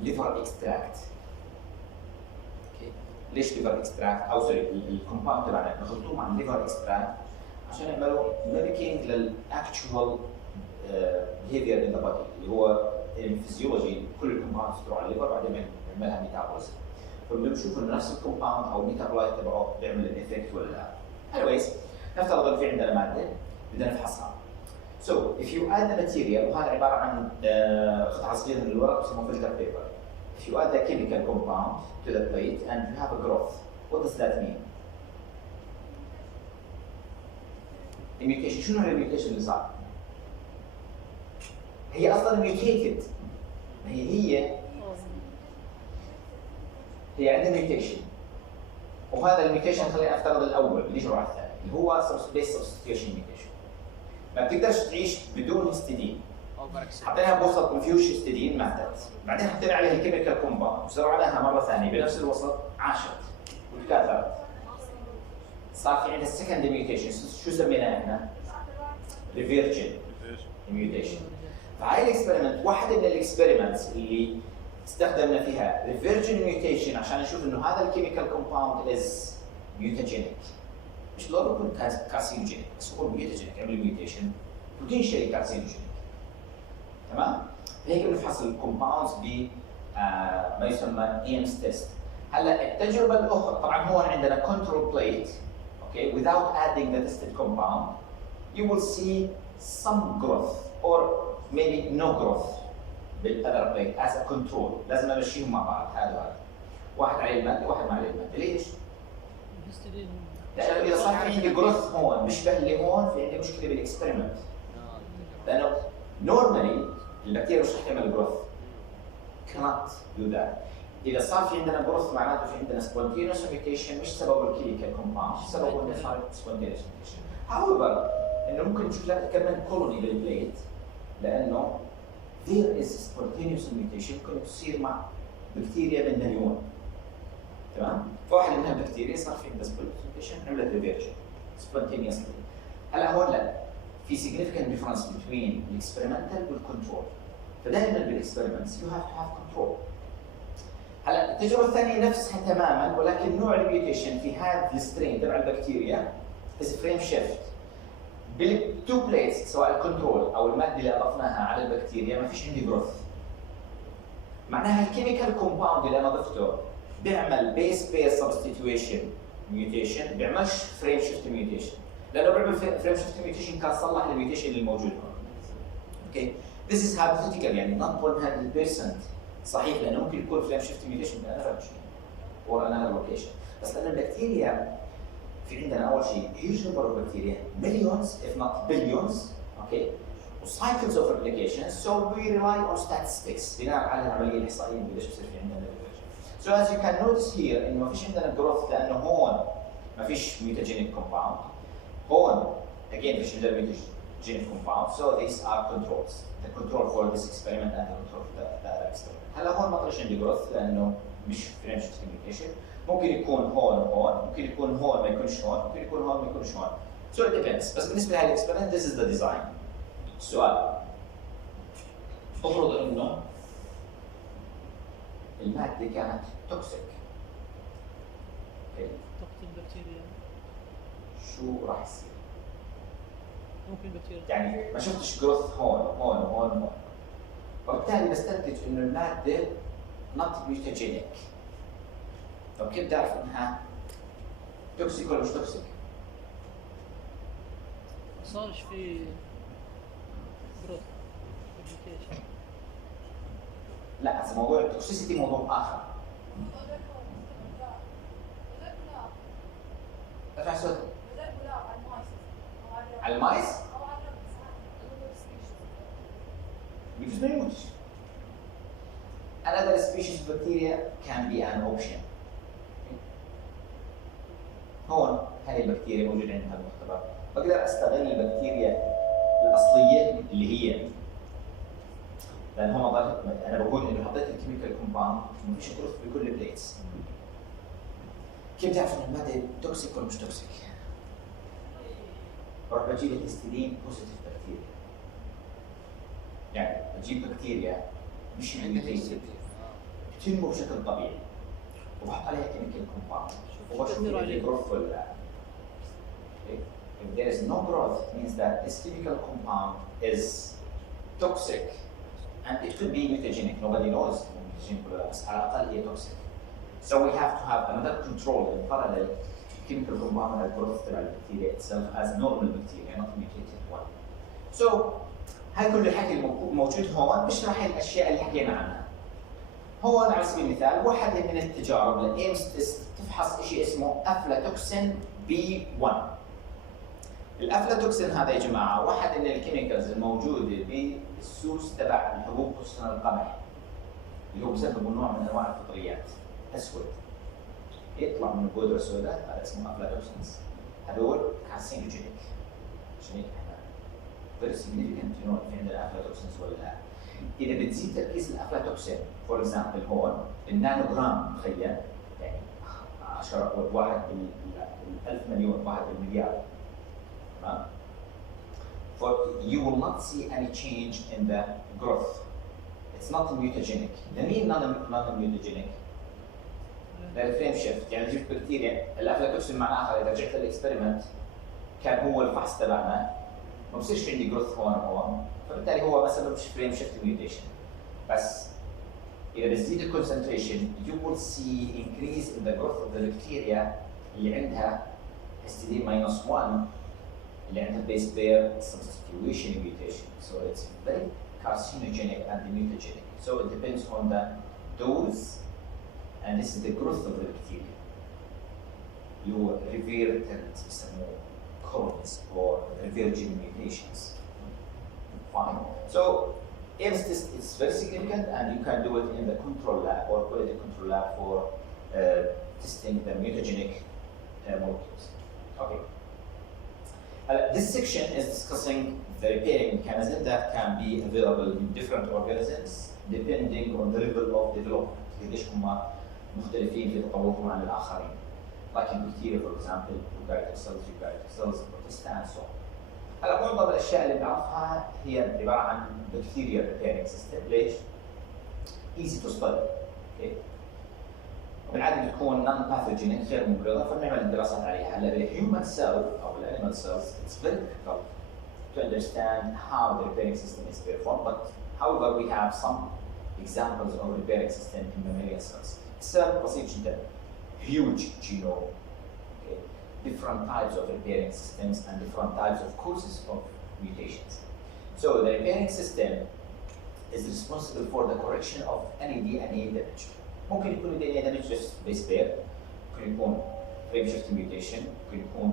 ليفر اكستراكت. اوكي ليش ليفر اكستراكت او سوري الكومباوند تبعنا بخلطوه مع الليفر اكستراكت عشان يعملوا ميميكينج للاكتشوال بيهيفير ان ذا بودي اللي هو الفيزيولوجي. كل الكومباوندز تروح على الليفر بعدين بيعملها ميتابوليزم. فبنشوف انه نفس الكومباوند او الميتابولايت تبعه بيعمل الافكت ولا لا. anyways نفترض انه في عندنا ماده بدنا نفحصها. So if you add the material وهذا عباره عن قطعه صغيره من الورق بسموه filter paper. If you add the chemical compound to the plate and you have a growth, what does that mean? الميوتيشن. شنو هو الميوتيشن اللي صار؟ هي اصلا ميوتيتد. هي عندها ميوتيشن وهذا الميوتيشن خلينا نفترض الاول بديش نروح على الثاني اللي هو بيس سبستيوشن ميوتيشن. ما بتقدرش تعيش بدون هستidine. حطيناها بوسط ما فيهوش هستidine ماتت. بعدين حطينا عليها الكيميكال كومباوند وزرعناها مره ثانيه بنفس الوسط عاشت وتكاثرت. صار في عندها سكند ميوتيشن. شو سميناها احنا؟ ريفيرجن ميوتيشن. فهاي الاكسبيرمنت واحده من الاكسبيرمنتس اللي استخدمنا فيها ريفيرجن ميوتيشن عشان نشوف انه هذا الكيميكال كومباوند از ميوتاجينيك. مش ضروري يكون كارسينوجينيك بس هو ميوتاجينيك عمل ميوتيشن بوتنشلي كارسينوجينيك. تمام؟ هيك بنفحص الكومباوندز ب ما يسمى ايمز تيست. هلا التجربه الاخرى طبعا هون عندنا كنترول بليت اوكي without adding the tested compound you will see some growth or maybe no growth بالاذر بليت as a control. لازم امشيهم مع بعض هذا وهذا. واحد عليه الماده وواحد ما عليه الماده. ليش؟ لانه اذا صار في عندي جروث هون بيشبه اللي هون في عندي مشكله بالاكسبيرمنت. لانه نورمالي البكتيريا مش رح تعمل جروث. cannot do that. إذا صار في عندنا growth معناته في عندنا spontaneous mutation مش سببه الكيميكال كومباوند، مش سببه إنه صار spontaneous mutation. However إنه ممكن تشوف لك كمان كولوني بالبليت لأنه there is spontaneous mutation ممكن تصير مع بكتيريا من مليون. تمام؟ فواحد من هالبكتيريا صار في عندها spontaneous mutation عملت ريفيرجن spontaneously. هلا هون لا في significant difference between الاكسبيرمنتال والكنترول. فدائما بالاكسبيرمنتس you have to have control. هلا التجربه الثانيه نفسها تماما ولكن نوع الميوتيشن في هذا السترين تبع البكتيريا is frame shift. بالتو بليتس سواء الكنترول او الماده اللي اضفناها على البكتيريا ما فيش عندي جروث. معناها الكيميكال كومباوند اللي انا ضفته بيعمل بيس سبستيتيوشن ميوتيشن بيعملش فريم شيفت ميوتيشن. لانه بيعمل فريم شيفت ميوتيشن كان صلح الميوتيشن اللي موجود هون. اوكي this is hypothetical يعني not 100% صحيح لانه ممكن يكون فريم شيفت ميوتيشن في another region or another location. بس لان البكتيريا في عندنا اول شيء huge number of bacteria millions if not billions اوكي cycles of replication so we rely on statistics بناء على العمليه الاحصائيه اللي بدها تصير في عندنا. So as you can notice here انه ما فيش عندنا growth لانه هون ما فيش mutagenic compound. هون again فيش عندنا mutagenic compound so these are controls. The control for this experiment and the control for the other experiment. هلا هون ما طلعش عندي growth لانه مش فريم شيفت mutation. ممكن يكون هون وهون، ممكن يكون هون ما يكونش هون، ممكن يكون هون ما يكونش هون. So it depends. بس بالنسبة لهذا الاكسبيرمنت this is the design. السؤال افرض انه المادة كانت توكسيك. اوكي. تقتل البكتيريا. شو راح يصير؟ ممكن البكتيريا. يعني ما شفتش جروث هون وهون وهون وهون. وبالتالي بستنتج انه المادة not mutagenic. طب كيف تعرف انها توكسيك ولا مش توكسيك؟ صارش في جروث ميوتيشن. لا هذا موضوع التوكسيسيتي موضوع اخر. ارفع صوتك. على المايس؟ بيجوز ما يموتش. Another species of bacteria can be an option. هون هاي البكتيريا موجودة عندها المختبر، بقدر استغل البكتيريا الأصلية اللي هي لأن هون أنا بقول إنه حطيت الكيميكال كومباوند ما فيش جروث بكل البليتس. كيف تعرف إن المادة توكسيك ولا مش توكسيك؟ بروح بجيب الهستidine بوزيتيف بكتيريا. يعني بجيب بكتيريا مش ميوتيتد بتنمو بشكل طبيعي وبحط عليها كيميكال كومباوند وبشوف إذا في growth ولا لا. If there is no growth, it means that this chemical compound is toxic and it could be mutagenic. Nobody knows mutagenic ولا لا بس على الأقل هي toxic. So we have to have another control in parallel chemical compound that growth تبع البكتيريا itself as normal bacteria, not mutated one. So هاي كل الحكي الموجود هون بيشرح الأشياء اللي حكينا عنها. هون على سبيل المثال واحدة من التجارب للإيمز تفحص شيء اسمه أفلاتوكسين B1. الأفلاتوكسين هذا يا جماعة واحد من الكيميكالز الموجودة بالسوس تبع الحبوب خصوصا القمح اللي هو بسبب نوع من أنواع الفطريات أسود يطلع من البودرة السوداء هذا اسمه أفلاتوكسينز. هذول كارسينوجينيك عشان هيك احنا very significant في عندنا أفلاتوكسينز ولا لا. إذا بتزيد تركيز الأفلاتوكسين فور اكزامبل هون النانو جرام تخيل يعني 10 واحد بالألف مليون واحد بالمليار تمام. You will not see any change in the growth. It's not mutagenic. لمين non-mutagenic؟ للفريم شيفت يعني جبت بكتيريا الأفلاتوكسين معناها آخر إذا رجعت للإكسبيرمنت كان هو الفحص تبعنا ما بصيرش عندي جروث هون وهون فبالتالي هو ما سببش فريم شيفت ميوتيشن. بس إذا بتزيد الكونسنتريشن you will see increase in the growth of the bacteria اللي عندها histidine -1 اللي عندها base pair substitution mutation. So it's very carcinogenic and mutagenic. So it depends on the dose and this is the growth of the bacteria. You revertant بسموه colonies or revergent mutations. Fine. So Ames test is very significant, and you can do it in the control lab or quality control lab for testing the mutagenic molecules. Okay. This section is discussing the repairing mechanism that can be available in different organisms depending on the level of development. قديش هم مختلفين في تطورهم عن الآخرين. Like in bacteria, for example, eukaryotic cells, protista, and so on. هلا معظم الاشياء اللي بنعرفها هي عباره عن bacteria repairing system. ليش؟ easy to study. Okay. وبالعاده بتكون non pathogenic غير ممرضه فبنعمل دراسات عليها. هلا بالhuman cell او بالanimal cells it's very difficult to understand how the repairing system is performed, but however we have some examples of repairing system in mammalian cells. السبب بسيط جدا. Huge genome. Okay. Different types of repairing systems and different types of causes of mutations. So the repairing system is responsible for the correction of any DNA damage. ممكن يكون DNA damage just base pair, ممكن يكون frame shifting mutation, ممكن يكون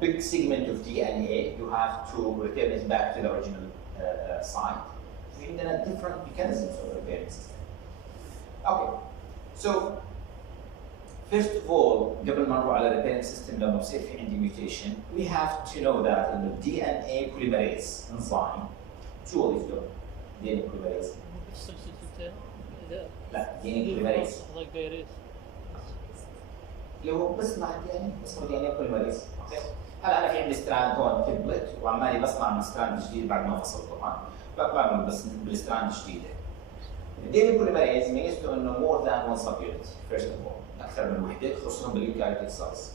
big segment of DNA. You have to return it back to the original site. في عندنا different mechanisms of repairing system. Okay, so first of all, قبل ما نروح على repairing system لما بصير في عندي mutation, we have to know that in the DNA polymerase enzyme شو وظيفته؟ DNA polymerase. بس سلسلتين إذا لا DNA polymerase قصدك دايريس اللي هو بصنع DNA اسمه DNA polymerase. اوكي. هلا انا في عندي ستراند هون تبلت وعمالي بصنع من ستراند جديد بعد ما فصل طبعا. بعمل بس بالستراند جديده. DNA polymerase ميزته انه more than one subunit first of all. اكثر من وحده خصوصا باليوكاريوتيك سيلز.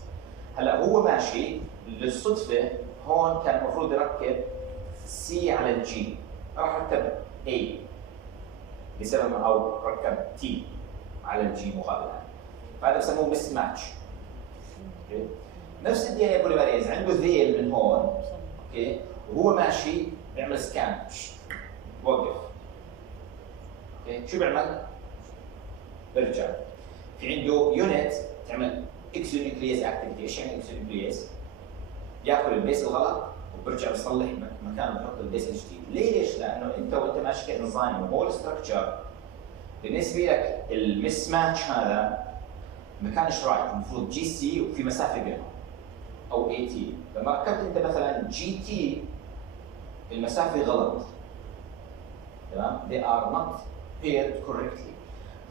هلا هو ماشي للصدفه هون كان المفروض يركب سي على الجي، راح ركب A بسبب او ركب تي على الجي مقابلها. فهذا بسموه مس ماتش. اوكي. نفس الدي ان اي بوليمريز عنده ذيل من هون اوكي وهو ماشي بيعمل سكان بوقف. اوكي شو بيعمل؟ برجع في عنده يونت تعمل اكسونيوكليز اكتيفيتي. ايش يعني اكسونيوكليز؟ ياكل البيس الغلط وبرجع بيصلح مكانه بحط البيس الجديد. ليش؟ لانه انت وانت ماشي كانزايم وهو ستراكشر بالنسبه لك المس ماتش هذا ما كانش رايت. المفروض جي سي وفي مسافه بينهم او اي تي. لما ركبت انت مثلا جي تي المسافه غلط تمام؟ they are not paired correctly.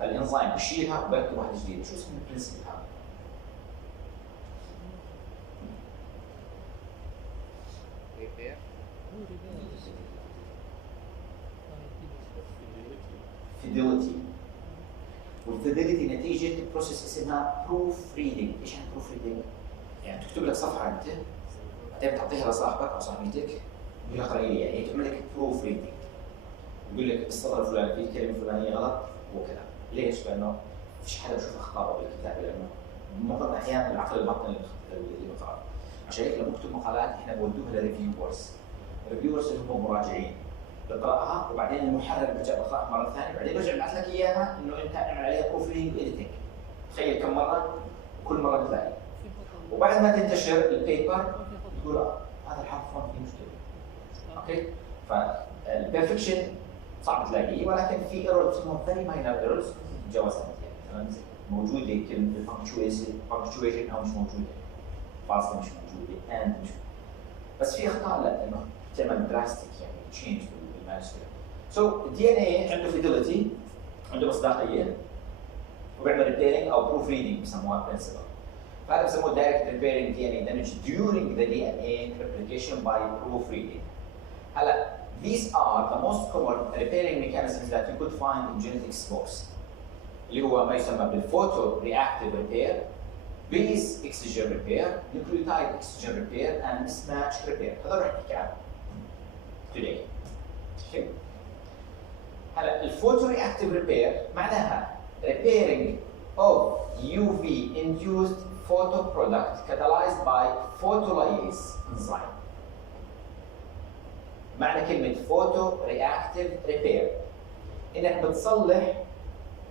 فالانزيم بشيلها وبركب واحده جديده. شو اسمه البرنسبل هذا؟ ريبير fidelity. والفيديليتي نتيجه بروسيس اسمها بروف ريدنج. ايش يعني بروف ريدنج؟ يعني تكتب لك صفحه انت بعدين تعطيها لصاحبك او صاحبتك يقول لك قرأي يعني تعمل لك بروف ريدنج. يقول لك بالسطر الفلاني في الكلمه الفلانيه غلط وكذا. ليش؟ لانه فيش حدا بشوف اخطاء بالكتابه لانه معظم الاحيان العقل الباطني اللي بقرا. عشان هيك لما نكتب مقالات احنا بنودوها لريفيورز. الريفيورز اللي هم مراجعين بقراها وبعدين المحرر بيرجع بقراها مره ثانيه بعدين بيرجع يبعث لك اياها انه انت اعمل عليها بروف ريدنج وإيديتنج. تخيل كم مره وكل مره بتلاقي. وبعد ما تنتشر البيبر تقول هذا الحرف هون فيه مشكله. اوكي؟ فالبرفكشن صعب تلاقيه ولكن في ايرورز اسمهم فيري ماينر ايرورز جوازات يعني مثلا موجوده كلمه البنكتويشن او مش موجوده. فاصله مش موجوده اند مش بس في اخطاء لا انه تعمل دراستيك يعني تشينج بالمانuscript. سو الدي ان اي عنده فيديليتي عنده مصداقيه وبيعمل ريبيرنج او بروف ريدنج بسموها برنسبل. فهذا بسموه direct repairing DNA damage during the DNA replication by proofreading. هلا these are the most common repairing mechanisms that you could find in genetics books. اللي هو ما يسمى بالphoto reactive repair, base excision repair, nucleotide excision repair, and mismatch repair. هذا راح نحكي عنه today. Okay. هلا الphoto reactive repair معناها repairing of UV induced photo product catalyzed by photolyase enzyme. معنى كلمة photo reactive repair انك بتصلح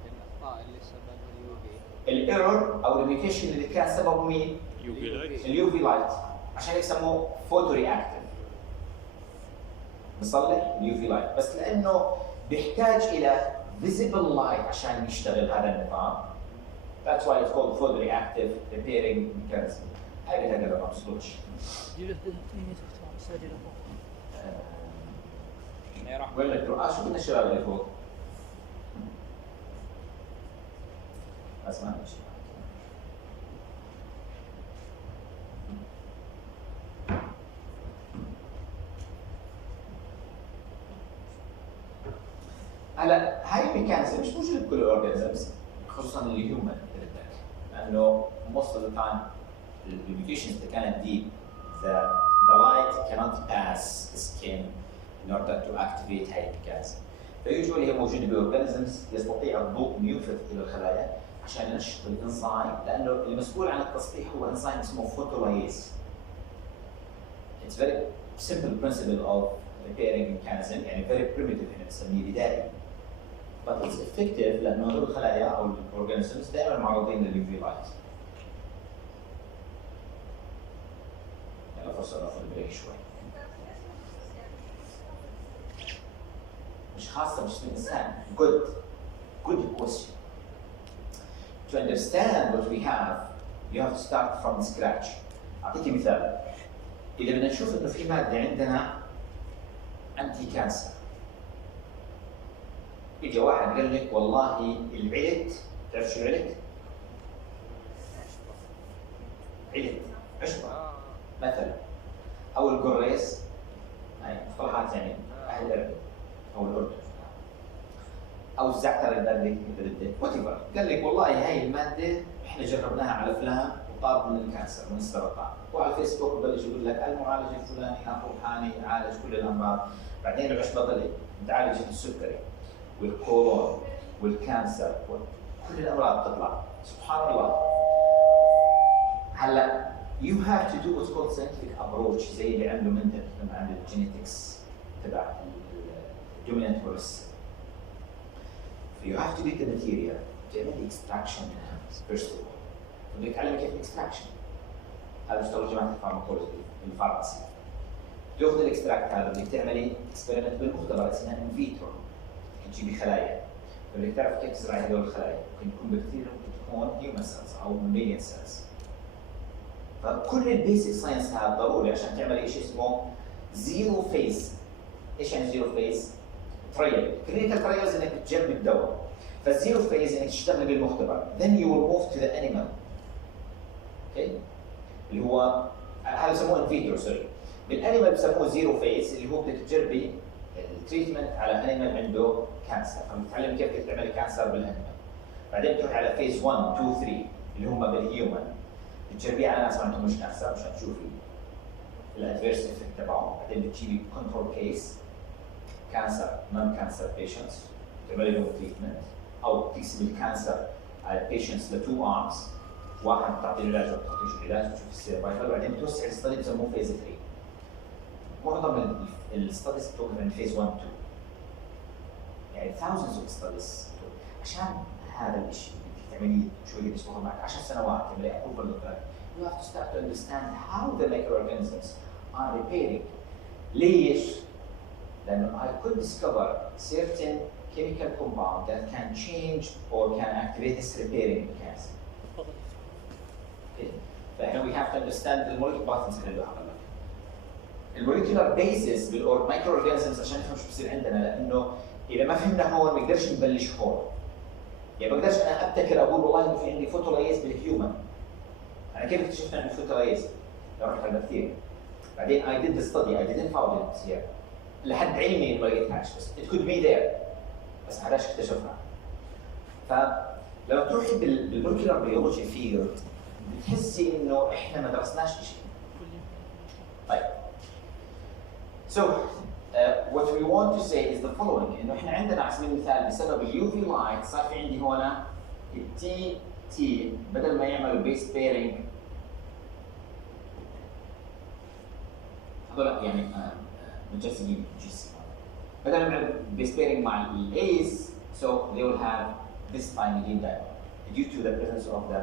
الاخطاء اللي سببها اليوفي. الايرور او الميوتيشن اللي كان سببه مين؟ UV light. اليوفي لايت. عشان هيك سموه photo reactive. نصلح اليو في لايت، بس لانه بيحتاج الى visible light عشان يشتغل هذا النظام. That's why it's called photoreactive repairing mechanism. هاي بدها قلم مبسوطش. وين الدكتور؟ شو بدنا الشباب اللي فوق؟ بس ما في شيء. هلا هاي الميكانيزم مش موجوده بكل الاورجانيزمز، خصوصا الهيومن لانه most of the time the mutations that cannot deep the light cannot pass the skin in order to activate هاي الميكانيزم. فيوجوالي هي موجوده باورجانيزمز يستطيع الضوء ان ينفذ الى الخلايا عشان ينشط الانزيم، لانه المسؤول عن التصليح هو انزيم اسمه فوتولايز. It's very simple principle of repairing mechanism، يعني very primitive احنا بنسميه بدائي. But it's effective لانه هذول الخلايا او الاورجانيزمز دائما معرضين لليو في لايت. يلا فرصه ناخذ بريك شوي. مش خاصه بجسم الانسان. Good question. To understand what we have, you have to start from scratch. اعطيك مثال. اذا بدنا نشوف انه في ماده عندنا انتي كانسر. يجي واحد قال لك والله العلت، تعرف شو العلت؟ علت عشبة مثلا، او القريص، هاي مصطلحات يعني اهل الاردن او الاردن، او الزعتر البردي اذا بدك، وات ايفر، قال لك والله هاي الماده احنا جربناها على فلان وطاب من الكانسر من السرطان، وعلى الفيسبوك ببلش يقول لك المعالج الفلاني الروحاني يعالج كل الامراض، بعدين العشبه طلعت بتعالج السكري والكولون والكانسر كل الامراض تطلع، سبحان الله. هلا you have to do what's called scientific approach زي اللي عمله مندل لما عمل الجينيتكس تبع الدومينانت والريسيسيف. You have to get the material تعمل extraction منها first of all. بدك تعلم كيف extraction. هذا بيشتغل جماعة الفارماكولوجي الفارماسي. تاخذ الاكستراكت هذا بدك تعملي اكسبيرمنت بالمختبر اسمها ان فيترو. تجيبي خلايا. بدك تعرف كيف تزرعي هذول الخلايا، ممكن تكون بكتيريا ممكن تكون هيومن سيلز او ميليون سيلز. فكل البيسك ساينس هذا ضروري عشان تعملي شيء اسمه زيرو فيز. ايش يعني زيرو فيز؟ تريل، كلينيكال تريلز انك تجرب الدواء. فالزيرو فيز انك تشتغل بالمختبر، then you will move to the animal. اوكي؟ اللي هو هذا بسموه ان فيترو سوري. بالانيمال بسموه زيرو فيز اللي هو بدك تجربي التريتمنت على انيمال عنده كانسر، فبتتعلم كيف تعمل كانسر بالانيمال. بعدين بتروح على فيز 1 2 3 اللي هم بالهيومن. بتجربيه على ناس ما عندهم مش كانسر مشان تشوفي الادفيرس افكت تبعه، بعدين بتجيبي كنترول كيس كانسر نون كانسر بيشنتس تعملي لهم تريتمنت، او تقسم الكانسر على بيشنتس لتو ارمز، واحد بتعطي العلاج وبتعطيش العلاج وتشوف السيرفايفل، بعدين بتوسع الستدي بسموه فيز 3. معظم الستديز بتوقف عند فيز 1 2 يعني thousands of studies عشان هذا الشيء تعمليه شو قد يسوى معك 10 سنوات تعملي approval للدرug. You have to start to understand how the microorganisms are repairing. ليش؟ لأنه I could discover certain chemical compound that can change or can activate this repairing mechanism. Okay. فإحنا we have to understand the molecular patterns اللي حقنا. الموليكولار بيسز بالمايكرو اورجانيزمز عشان نفهم شو بصير عندنا، لأنه إذا ما فهمنا هون ما نقدرش نبلش هون. يعني ما بقدرش انا ابتكر اقول والله انه في عندي فوتولايز بالهيومن. انا كيف اكتشفت عندي فوتولايز؟ لو رحت على البكتيريا. بعدين I did the study, I didn't found it here. لحد علمي ما لقيتهاش بس it could be there. بس ما حداش اكتشفها. فلما تروحي بالمولكيولار بيولوجي فيلد بتحسي انه احنا ما درسناش شيء. طيب. So what we want to say is the following، انه احنا عندنا على سبيل المثال بسبب اليو في لايت صار في عندي هنا التي تي بدل ما يعملوا بيس بيرنج هذول يعني مجسمين جسم بدل ما يعملوا بيس بيرنج مع الايز so they will have this thymidine dimer due to the presence of the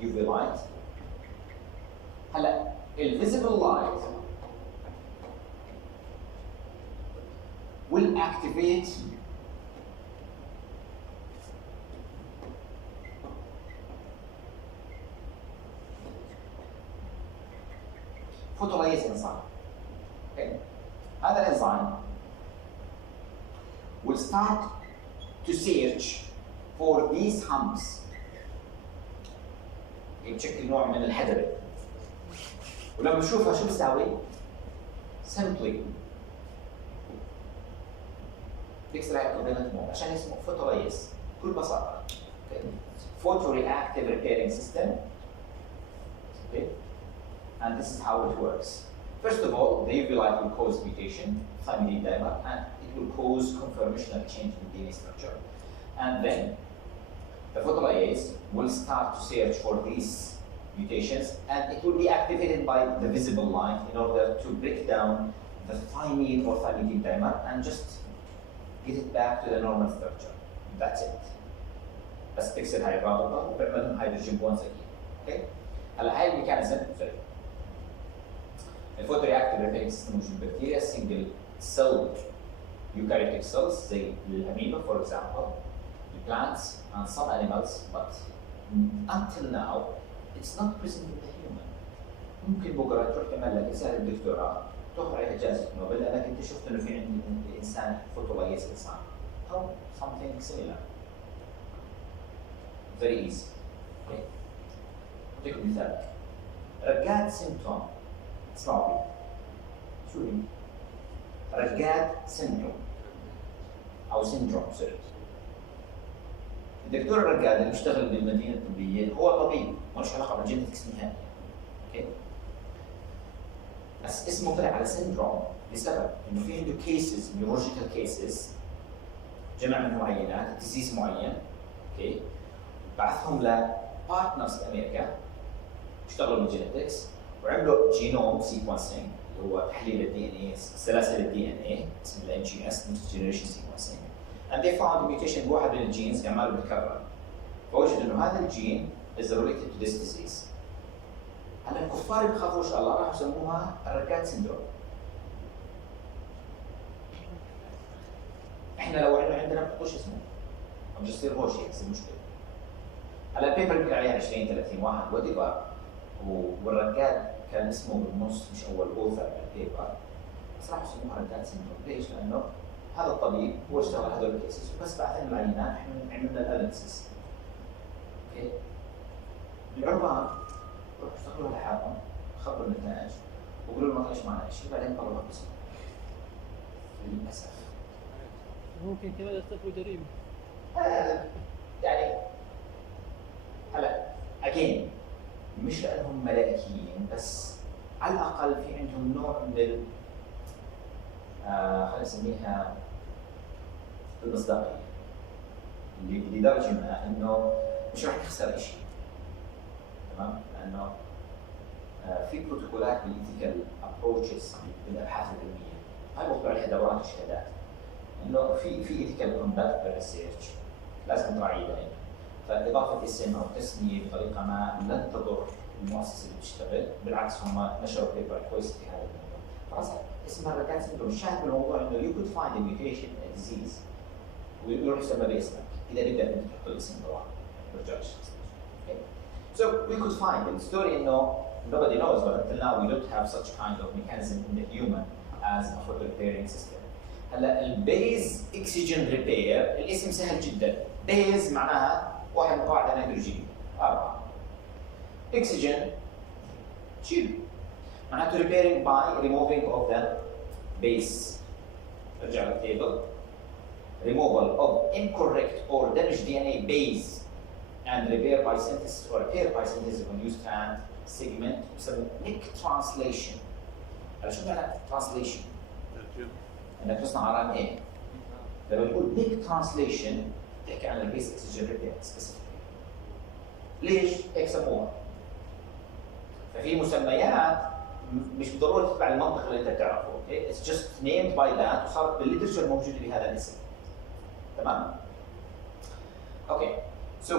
UV light. هلا الفيزيبل لايت will activate photolyase enzyme. Okay? هذا الانزيم will start to search for these humps. بشكل نوع من الحدبة. ولما نشوفها شو بتساوي؟ simply بيكسر هاي الكومبلمنت مود عشان اسمه فوتولايز بكل بساطة. Photoreactive repairing system. Okay. And this is how it works. First of all, the UV light will cause mutation, thymidine dimer, and it will cause conformational change in DNA structure. And then the photolyase will start to search for these mutations, and it will be activated by the visible light in order to break down the thymine or thymidine dimer and just get it back to the normal structure. That's it. بس بيكسر هاي الرابطة وبيعملهم هيدروجين بونز أكيد. Okay? هلا هاي الميكانيزم الفوتورياكتيف ريبيرنج سيستم موجود بالبكتيريا single cell eukaryotic cells زي الأميبا for example, the plants and some animals, but until now it's not present in the human. ممكن بكرة تروح تعمل لك رسالة الدكتوراه تاخذ عليها جائزة نوبل لأنك أنت شفت إنه في عند الإنسان فوتولايز إنسان أو something similar. Very easy. Okay. أعطيكم مثال. رقاد سيمتوم اسمعوا فيه. شو هي؟ رقاد سيندروم أو سيندروم سوري. الدكتور الرقاد اللي بيشتغل بالمدينة الطبية هو طبيب، مالوش علاقة بالجينيتكس نهائي. اوكي؟ بس اسمه طلع على سيندروم لسبب انه في عنده كيسز نيورولوجيكال كيسز جمع منهم عينات ديزيز معين، اوكي؟ بعثهم لبارتنرز بامريكا اشتغلوا بالجينيتكس وعملوا جينوم سيكونسينج اللي هو تحليل الدي ان اي سلاسل الدي ان اي اسمه الان جي اس نكست جنريشن سيكونسينج. and they found a mutation بواحد من الجينز عماله بيتكرر. فوجد انه هذا الجين is related to this disease. هلا الكفار اللي بخافوش الله راحوا سموها الركاد سيندروم. احنا لو عندنا ما بنحطوش اسمه. عم بيصير هوش هيك يصير مشكله. هلا البيبر بيقول عليها 20 30 واحد وديفر والركاد كان اسمه بالنص مش اول اوثر بالبيبر. بس راحوا سموها ركاد سيندروم، ليش؟ لانه هذا الطبيب هو اشتغل هذول الكيسز وبس بعث لنا العينات احنا عملنا الاناليسيس. اوكي؟ العربان روحوا اشتغلوا لحالهم خبروا النتائج وقولوا له ما طلعش معنا شيء بعدين طلعوا باسمه. للاسف. ممكن كمان يصطفوا جريمة. يعني هلا اجين مش لانهم ملائكيين بس على الاقل في عندهم نوع من خلينا نسميها المصداقية لدرجة ما انه مش راح تخسر شيء. تمام؟ لانه في بروتوكولات بالايثيكال ابروتشز بالابحاث العلمية هاي موضوع عليها دورات وشهادات انه في ايثيكال كوندكت بالريسيرش لازم تراعيه دائما. فاضافة اسم او تسمية بطريقة ما لن تضر المؤسسة اللي بتشتغل، بالعكس هم نشروا بيبر كويس في هذا الموضوع. خلاص اسمها الركاد سيندروم. الشاهد بالموضوع انه you could find a mutation a disease ويروح يسمى باسمك اذا بدك انت تحط الاسم طبعا ما برجعش. So we could find in the story انه nobody knows but until now we don't have such kind of mechanism in the human as a photo repairing system. هلا البيز اكسجين ريبير الاسم سهل جدا. بيز معناها واحد من قواعد النيتروجين 4. اكسجين شيل معناته repairing by removing of the base. ارجع للتيبل. Removal of incorrect or damaged DNA base and repair by synthesis or repair by synthesis of a new strand segment يسموه nick translation. هلا شو معنى translation؟ انك تصنع رام ايه. لما نقول nick translation تحكي عن البيس اكسجين ريبير سبيسيفيك. ليش؟ هيك سموها. ففي مسميات مش بالضروره تتبع المنطق اللي انت بتعرفه، اوكي؟ It's just named by that وصارت بالليترشر موجوده بهذا الاسم. تمام؟ اوكي. So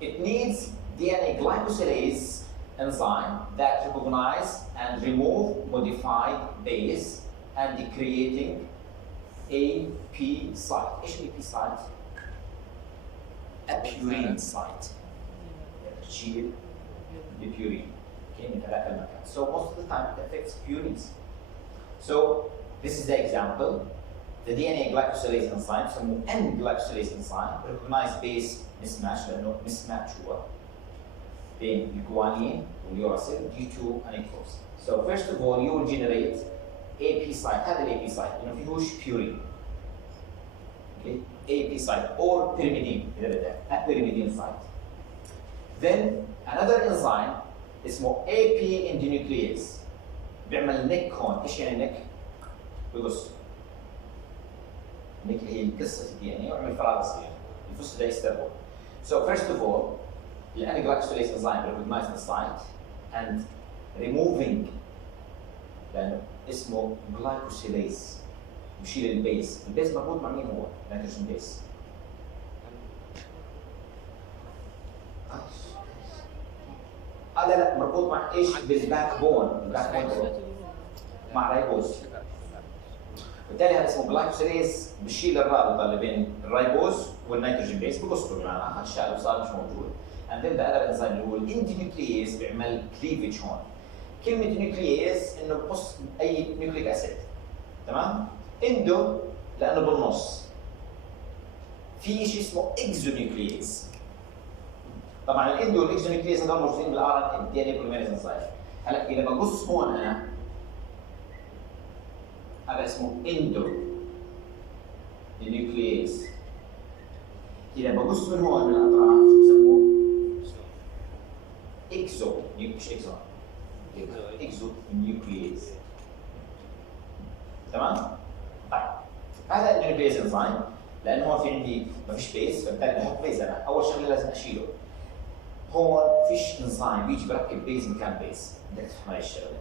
it needs DNA glycosylase enzyme that recognize and remove modified base and creating AP site. ايش AP site؟ apurine site. تشيل البيورين من هذاك المكان. So most of the time it affects purines. So this is the example. The DNA glycosylase enzyme يسموه N-glycosylase enzyme recognize base mismatch لأنه mismatch هو بين الجوانين واليوراسيل due to anicose. So first of all you will generate AP site. هذا ال AP site إنه فيهوش purine. Okay, AP site or pyrimidine إذا بدك a pyrimidine site. Then another enzyme اسمه AP endonuclease بيعمل نيك هون. ايش يعني نيك؟ بقص. نيك هي قصة الدي ان اي ويعمل فراغ صغير يفصل يستربل. So first of all the N-glycosylase enzyme recognize the site and removing لأنه اسمه glycosylase بشيل البيس. البيس مربوط مع مين هو؟ نيتروجين بيس. لا مربوط مع ايش؟ بالباك بون. الباك بون مع رايبوز. بالتالي هذا اسمه جلايكوسيليز بشيل الرابطه اللي بين الرايبوز والنيتروجين بيس بقصه بمعنى اخر الشيء اللي صار مش موجود. and then the other enzyme اللي هو الاندونيوكلييز بيعمل كليفج هون. كلمه نيوكلييز انه بقص اي نيوكليك اسيد. تمام؟ اندو لانه بالنص. في شيء اسمه اكزونيوكلييز. طبعا الاندو والاكزونيوكلييز هذول موجودين بالار ان دي ان اي بوليميريز انزايم. هلا اذا بقص هون انا هذا اسمه اندو النيوكلييز. اذا بقص من هون من الاطراف شو بسموه؟ اكزو مش اكزو اكزو النيوكلييز. تمام؟ طيب هذا النيوكلييز انزايم لانه هون في عندي ما فيش بيس فبالتالي بحط بيز انا اول شغله لازم اشيله. هون فيش انزايم بيجي بركب بيز مكان بيز. بدك تفهم هاي الشغله.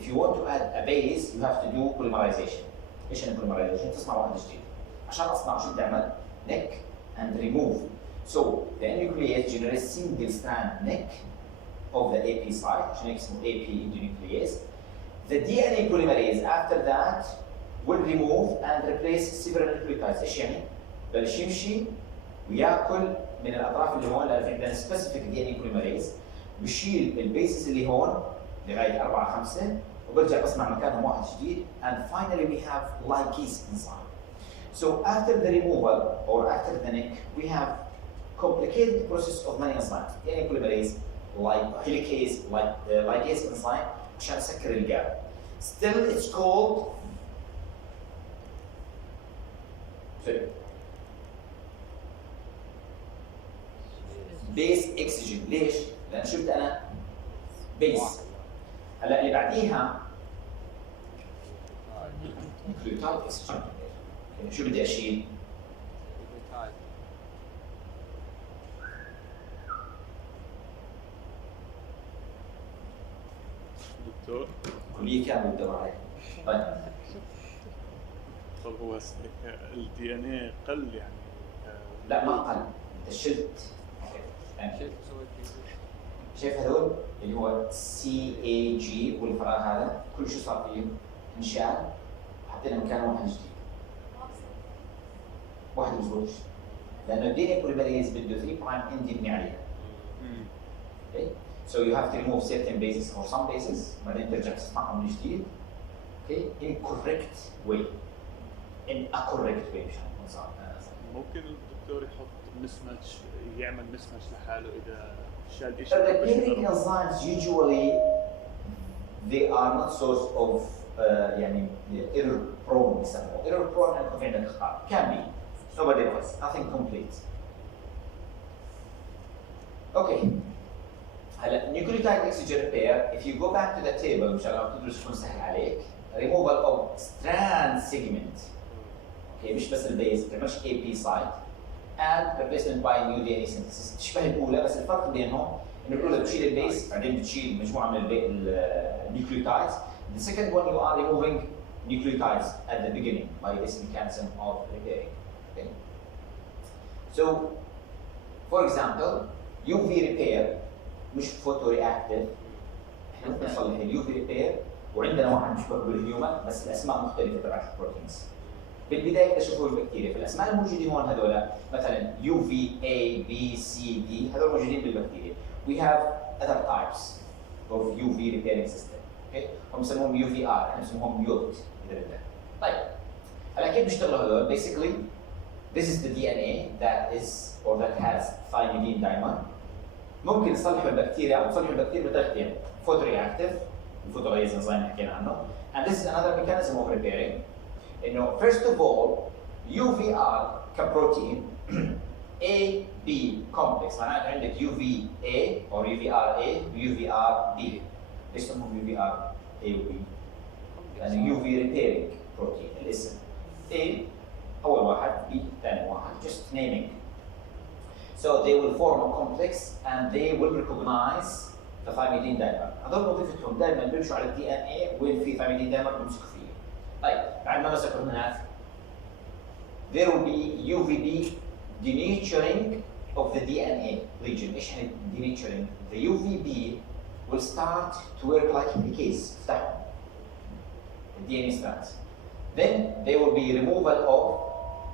If you want to add a base, you have to do polymerization. ايش يعني polymerization؟ تصنع واحد جديد. عشان اصنع شو بدي اعمل؟ neck and remove. So the nuclease generates single strand neck of the AP site, عشان هيك اسمه AP endonuclease. The DNA polymerase after that will remove and replace several nucleotides. ايش يعني؟ بلش يمشي وياكل من الاطراف اللي هون لانه في عندنا specific DNA polymerase بشيل البيسز اللي هون لغايه 4 5 وبرجع بصنع مكانهم واحد جديد and finally we have ligase enzyme. So after the removal or after the neck we have complicated process of many enzymes. DNA polymerase, like helicase, like ligase enzyme عشان اسكر الجاب. Still it's called base excision. ليش؟ لأن شفت أنا بيس. هلا اللي بعديها نيوكليوتايد اكسجين. شو بدي اشيل؟ دكتور كلية كامل بتدور عليه. طيب هو الدي ان اي قل يعني لا ما قل، انت شلت. يعني شايف هذول اللي هو سي اي جي والفراغ هذا كل شيء صار فيه انشال وحطينا مكانه واحد جديد. واحد مزبوط لانه الدي ان بوليمريز بده 3 برايم اند يبني عليها. Okay? So you have to remove certain bases or some bases بعدين ترجع تصنعهم من جديد. Okay? In correct way. In a correct way مشان يكون صار. ممكن الدكتور يحط مسماتش يعمل مسماتش لحاله اذا شال The repairing enzymes usually they are not source of يعني error prone يسموه. Error prone يعني في عندك اخطاء. Can be. Nobody knows. Nothing complete. Okay. هلا nucleotide excision repair. If you go back to the table مشان لو تدرس يكون سهل عليك. Removal of strand segment. Okay مش بس البيز بتعملش AP site. And replacement by new DNA synthesis. تشبه الأولى بس الفرق بينهم إنه الأولى بتشيل البيس بعدين بتشيل مجموعة من النيوكليوتايدز. The second one you are removing nucleotides at the beginning by this mechanism of repairing. Okay. So, for example, UV repair مش photoreactive. إحنا ممكن نصلح ال UV repair وعندنا واحد مشبه بالهيومن بس الأسماء مختلفة تبعت البروتينز. بالبدايه اكتشفوا البكتيريا، فالاسماء الموجودين هون هذول مثلا UVA B C D هذول موجودين بالبكتيريا. We have other types of UV repairing system. اوكي هم بسموهم UVR، احنا بنسموهم يوت اذا بدك. طيب هلا كيف بيشتغلوا هذول؟ Basically this is the DNA that is or that has thymidine dimer. ممكن يصلحوا البكتيريا او يصلحوا البكتيريا بطريقتين، photoreactive الفوتولايز انزيم اللي حكينا عنه. And this is another mechanism of repairing. انه first of all UVR كبروتين A B complex معناته عندك UVA or UVRA و UVRB. ليش سموهم UVR A و B؟ لأنه UV repairing بروتين الاسم. A أول واحد B ثاني واحد just naming. So they will form a complex and they will recognize the thymidine dimer. هذول وظيفتهم دائما بيمشوا على الدي ان اي وين في thymidine dimer بيمسكوا فيه. طيب بعد ما مسكوا هناك there will be UVB denaturing of the DNA region. ايش يعني denaturing؟ The UVB will start to work like helicase يفتحهم the DNA strands. Then there will be removal of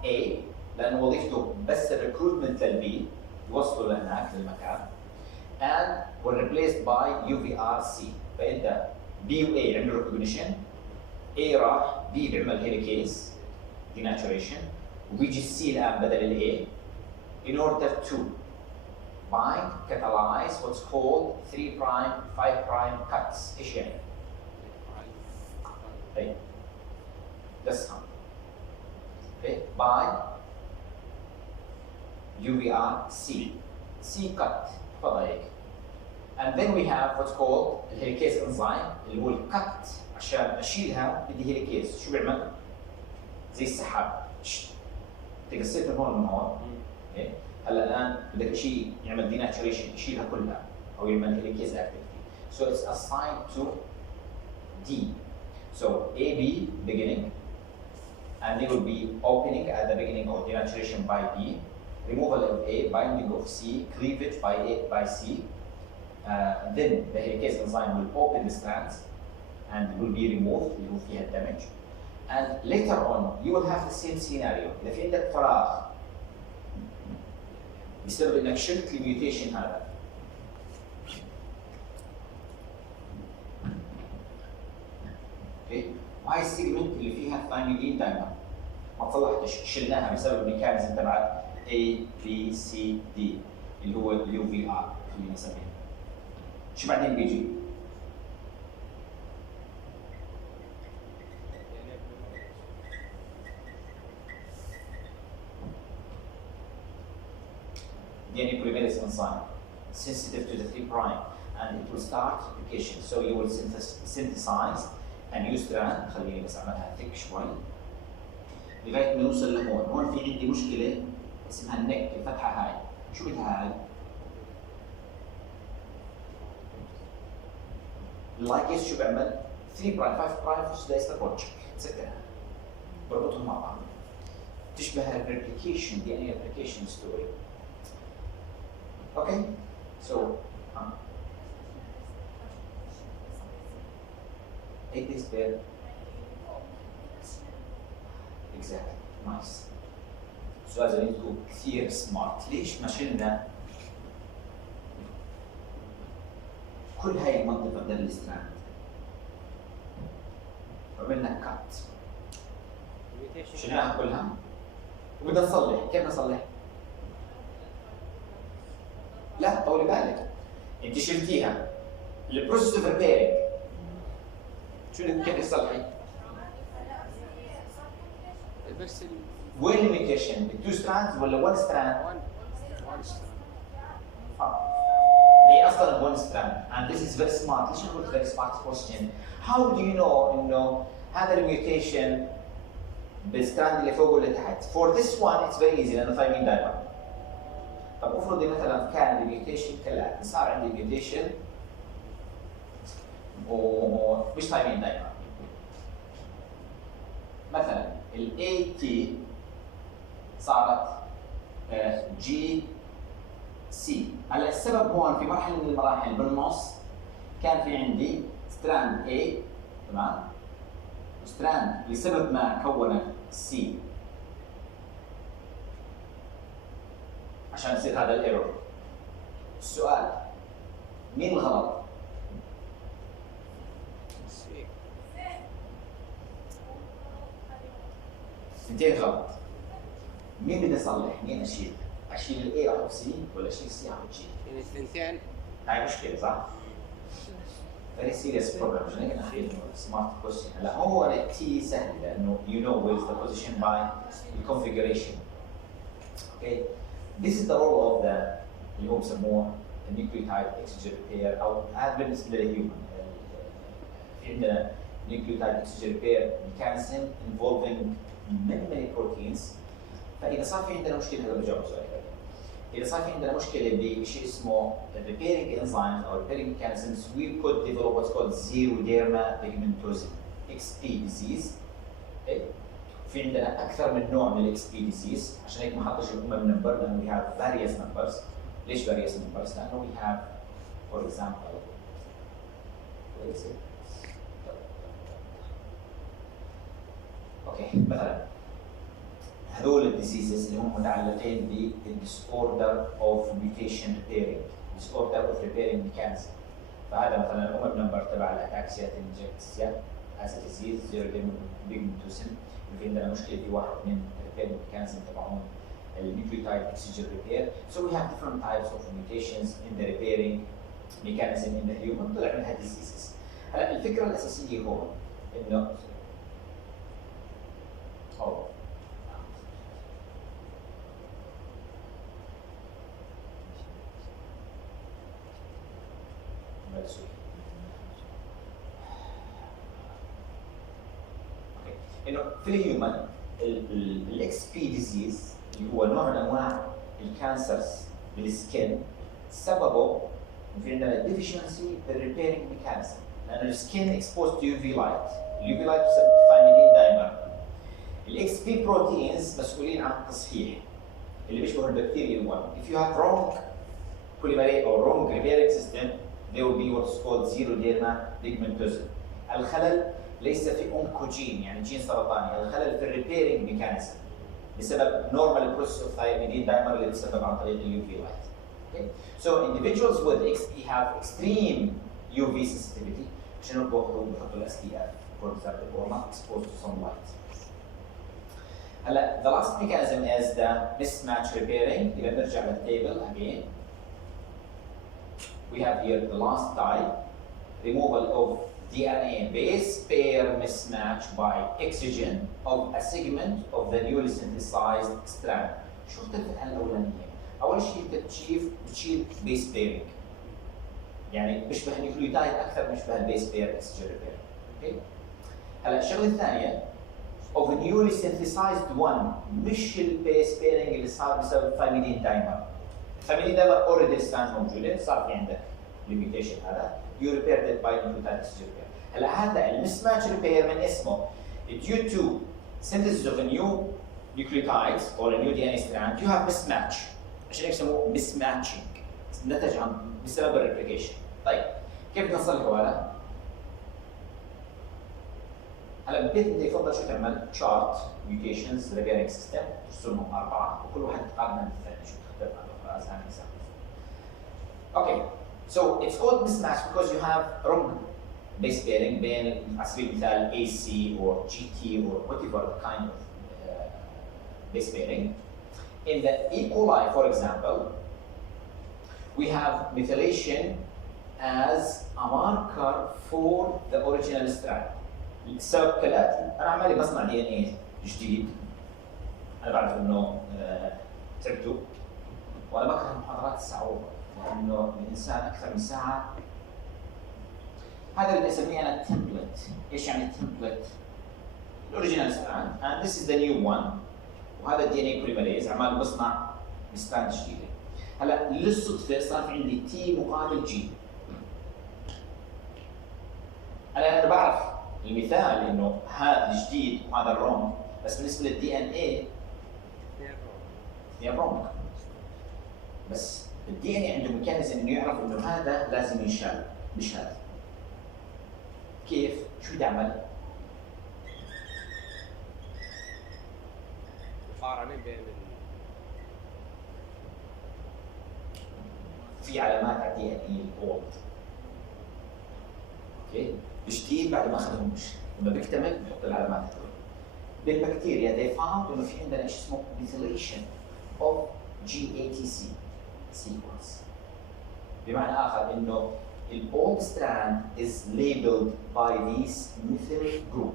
A لأنه وظيفته بس الريكروتمنت للبي يوصلوا لهناك للمكان and were replaced by UVRC. فأنت B و A عملوا recognition، A راح B بيعمل هيليكيز denaturation وبيجي C الآن بدل ال A in order to bind, catalyze what's called 3' 5' cuts. ايش يعني؟ اي that's how. Okay, by UVRC. C cut تفضل هيك. And then we have what's called الهيليكيز enzyme اللي هو الكت عشان اشيلها بدي هيليكيز. شو بيعمل؟ زي السحاب. تقصيت من هون ومن هون. Okay. هلا الان بدك شيء يعمل denaturation يشيلها كلها او يعمل هيليكيز activity. So it's assigned to D. So AB beginning and they will be opening at the beginning of denaturation by B, removal of A, binding of C, cleavage by A by C. Then the helicase enzyme will open the strands and will be removed, remove فيها damage. And later on you will have the same scenario. إذا في عندك فراغ بسبب انك شلت الميوتيشن هذا. اوكي؟ وهي السيجمنت اللي فيها ثايميدين دايما ما تصلحتش شلناها بسبب الميكانيزم تبع A B C D اللي هو اليو في ار خلينا نسميه. شو بعدين بيجي؟ DNA polymerase enzyme sensitive to the 3' and it will start replication. So you will synthesize a new strand. خليني بس اعملها thick شوي لغايه ما نوصل لهون. هون في عندي مشكله اسمها النك الفتحه هاي. شو بدها هاي؟ اللايكيز شو بيعمل؟ 3' 5' فوسفودايستر بروتشك تسكرها بربطهم مع بعض. تشبه الريبليكيشن DNA replication story. Okay, so 8 days there. Exactly, nice. السؤال زميلتكم كثير سمارت. ليش ما شلنا كل هاي المنطقة بدل الستراند؟ وعملنا كات. شلناها كلها وبدنا نصلح. كيف نصلح؟ لا طولي بالك. انت شلتيها. البروسيس اوف ريبيرنج شو كيف تصلحي؟ بس وين الميوتيشن؟ بالتو ستراندز ولا 1 ستراند؟ 1 ستراند. هي اصلا 1 ستراند and this is very smart. ليش قلت very smart question؟ How do you know انه هذا الميوتيشن بالستراند اللي فوق ولا تحت؟ For this one it's very easy لانه ثايمين دايما. طب افرضي مثلا كان الميوتيشن كالاتي، صار عندي ميوتيشن ومش ثايمين دايما. مثلا ال AT صارت GC. هلا السبب هون في مرحله من المراحل بالنص كان في عندي ستراند A تمام؟ ستراند لسبب ما كونت C عشان يصير هذا الايرور. السؤال مين الغلط؟ اثنتين غلط. مين بدي اصلح؟ مين اشيل؟ اشيل الاي احط سي ولا اشيل سي احط جي؟ يعني الثنتين هاي مشكلة صح؟ very serious problem عشان هيك انا حكيت انه smart question. هلا هو التي سهل لانه you know where is the position by the configuration. Okay, this is the role of the اللي هو بسموه nucleotide exogen repair او هذا بالنسبة للهيومن. في عندنا nucleotide exogen repair mechanism involving many proteins. فإذا صار في عندنا مشكلة هذا بجاوب سؤالك. إذا صار في عندنا مشكلة بشيء اسمه repairing enzymes أو repairing mechanisms, we could develop what's called xeroderma pigmentosa (XP) disease. Okay. في عندنا أكثر من نوع من XP disease عشان هيك ما حطش النمبر لأنه we have various numbers. ليش various numbers؟ لأنه we have for example what is it؟ أوكي مثلا هذول الديزيزز اللي هم متعلقين بالديسوردر اوف ميوتيشن ريبيرنج، ديسوردر اوف ريبيرنج ميكانيزم. فهذا مثلا الام نمبر تبع الاتاكسيا تنجكسيا از ديزيز زيروديرما بيجمنتوسن. في عندنا مشكله في واحد من الريبيرنج ميكانيزم تبعهم النيوكليوتايد اكسجين ريبير. So we have different types of mutations in the repairing mechanism in the human طلع منها diseases. هلا الفكره الاساسيه هون انه انه في الهيومن الاكس بي ديزيز اللي هو نوع من انواع الكانسرز بالسكين سببه في عندنا ديفيشنسي بالريبيرنج ميكانيزم لانه السكين اكسبوز تو يو في لايت، اليو في لايت بسبب ثايميدين دايمر. الاكس بي بروتينز مسؤولين عن التصحيح اللي بيشبه البكتيريا الون. If you have wrong polymerase or wrong repairing system there will be what's called xeroderma pigmentosa. الخلل ليس في اونكوجين يعني جين سرطاني، الخلل في الريبيرنج ميكانيزم بسبب نورمال بروسيس اوف ثايميدين دايمر اللي بيتسبب عن طريق اليو في لايت. Okay? So individuals with XP have extreme UV sensitivity عشان بيحطوا الاس تي اف for example or not exposed to sunlight. هلا the last mechanism is the mismatch repairing. إذا نرجع للتيبل again we have here the last type, removal of DNA base pair mismatch by excision of a segment of the newly synthesized strand. شو اختلفت عن الأولانية؟ أول شيء بتشيل بيس بيرنج يعني بيشبه النيوكليوتايد أكثر بيشبه البيس بير excision repair. أوكي؟ هلا الشغلة الثانية of a newly synthesized one مش البيس بيرنج اللي صار بسبب الثايميدين دايمر. الثايميدين دايمر اوريدي ستراند موجودة صار في عندك ليميتيشن هذا you repaired it by nucleotide excision repair. هلا هذا المسماتش ريبير من اسمه due to synthesis of a new nucleotides or a new DNA strand you have mismatch عشان هيك يسموه mismatching نتج عن بسبب الريبليكيشن. طيب كيف بدنا نصلحه هذا؟ هلا بديت انت يفضل شو تعمل chart mutations repairing system ترسمهم 4 وكل واحد تقارن بالثاني شو تختلف عن الاخرى as an example. Okay, so it's called mismatch because you have wrong base pairing بين على سبيل المثال AC or GT or whatever kind of base pairing. In the E. coli, for example, we have methylation as a marker for the original strand. السبب كالاتي، انا عمالي بصنع دي ان اي جديد، انا بعرف انه تعبتوا وانا بكره محاضرات الصعوبه لانه الانسان اكثر من ساعه. هذا اللي اسميه انا تمبلت. ايش يعني تمبلت؟ الاوريجينال ستراند and this is the new one وهذا الدي ان اي بوليمريز عمال بصنع ستراند جديده. هلا للصدفه صار في عندي تي مقابل جي. انا بعرف المثال انه هذا الجديد وهذا الرونج بس بالنسبه للدي ان اي هي رونج. بس الدي ان اي عنده ميكانيزم انه يعرف انه هذا لازم ينشال مش هذا. كيف؟ شو تعمل؟ مقارنه بين في علامات على الدي ان اي البولد. اوكي؟ الجديد بعد ما اخذهمش، لما بيكتمل بنحط العلامات هذول. بالبكتيريا they found انه في عندنا شيء اسمه methylation of GATC sequence. بمعنى اخر انه old strand is labeled by this methyl group.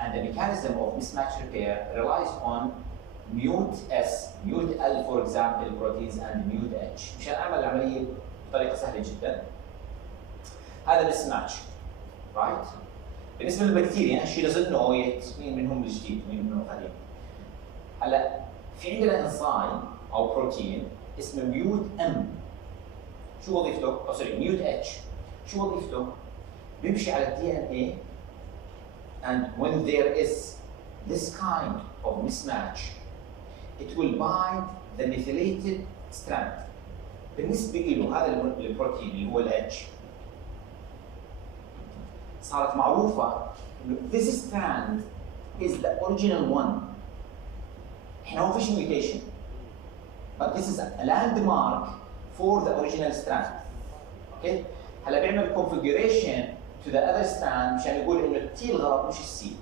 And the mechanism of mismatch repair relies on mute S, mute L for example proteins and mute H. مشان اعمل العمليه بطريقه سهله جدا. هذا mismatch. Right? بالنسبه للبكتيريا she doesn't know yet مين منهم الجديد ومين منهم القديم. هلا في عندنا انزيم او بروتين اسمه ميوت ام. شو وظيفته؟ او سوري ميوت اتش. شو وظيفته؟ بيمشي على الدي ان اي and when there is this kind of mismatch it will bind the methylated strand. بالنسبه له هذا البروتين اللي هو الاتش صارت معروفه انه this strand is the original one. احنا ما فيش mutation but this is a landmark for the original strand. اوكي؟ هلا بيعمل configuration to the other strand مشان يقول انه التي الغلط مش السي.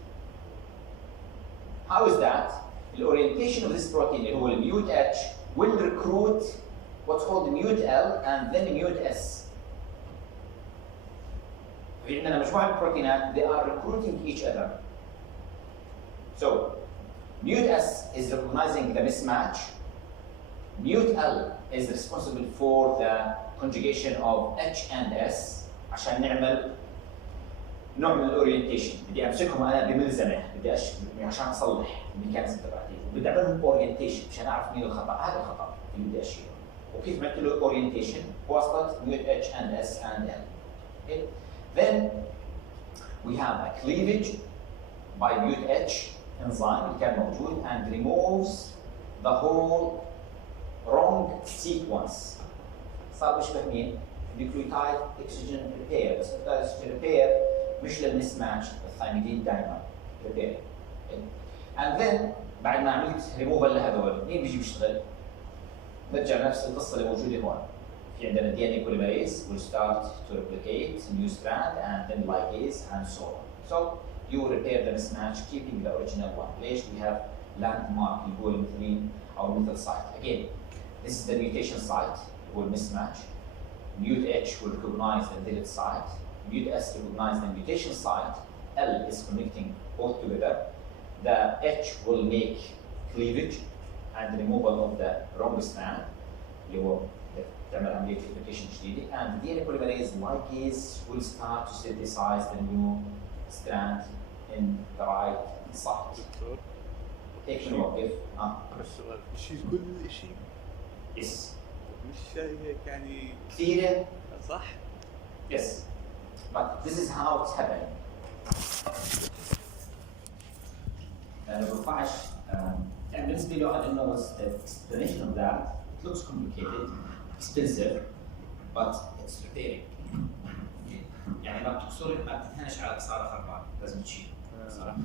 How is that? The orientation of this protein اللي هو الميوت H will recruit what's called mute L and then mute S. في عندنا مجموعة من البروتينات they are recruiting each other. So mute S is recognizing the mismatch. Mute L is responsible for the conjugation of H and S عشان نعمل نوع من الاورينتيشن. بدي امسكهم انا بملزمه، بدي عشان اصلح الميكانيزم تبعتي، وبدي اعمل لهم اورينتيشن عشان اعرف مين الخطا، هذا الخطا اللي بدي اشيله. وكيف عملت له اورينتيشن؟ وصلت mute H and S and L. Okay? Then we have a cleavage by mute H enzyme اللي كان موجود and removes the whole wrong sequence. صار بيشبه مين؟ nucleotide oxygen repair. بس nucleotide oxygen repair مش للمسماتش الثايميدين دايما repair. And then بعد ما عملت ريموفال لهذول مين بيجي بيشتغل؟ نرجع نفس القصه اللي موجوده هون. في عندنا DNA polymerase will start to replicate new strand and then ligase and so on. So you repair the mismatch keeping the original one. ليش؟ we have landmark اللي هو الميثيلين او الميثيل site. Again, this is the mutation site اللي هو mismatch. Mute H will recognize the deleted site. Mute S recognize the mutation site. L is connecting both together. The H will make cleavage and removal of the wrong strand اللي هو تعمل عملية replication جديدة. And the DNA polymerase ligase will start to synthesize the new strand in the right site. دكتور هيك شنو موقف؟ السؤال يشيل كل شيء؟ Yes. مش هيك يعني كثيرة. صح؟ Yes. But this is how it's happening. لأنه بينفعش يعني بالنسبة لي واحد إنه the explanation of that it looks complicated, expensive, but it's repairing. يعني ما بتكسر ما بتنهنش على صار خربان لازم تشيل صراحة.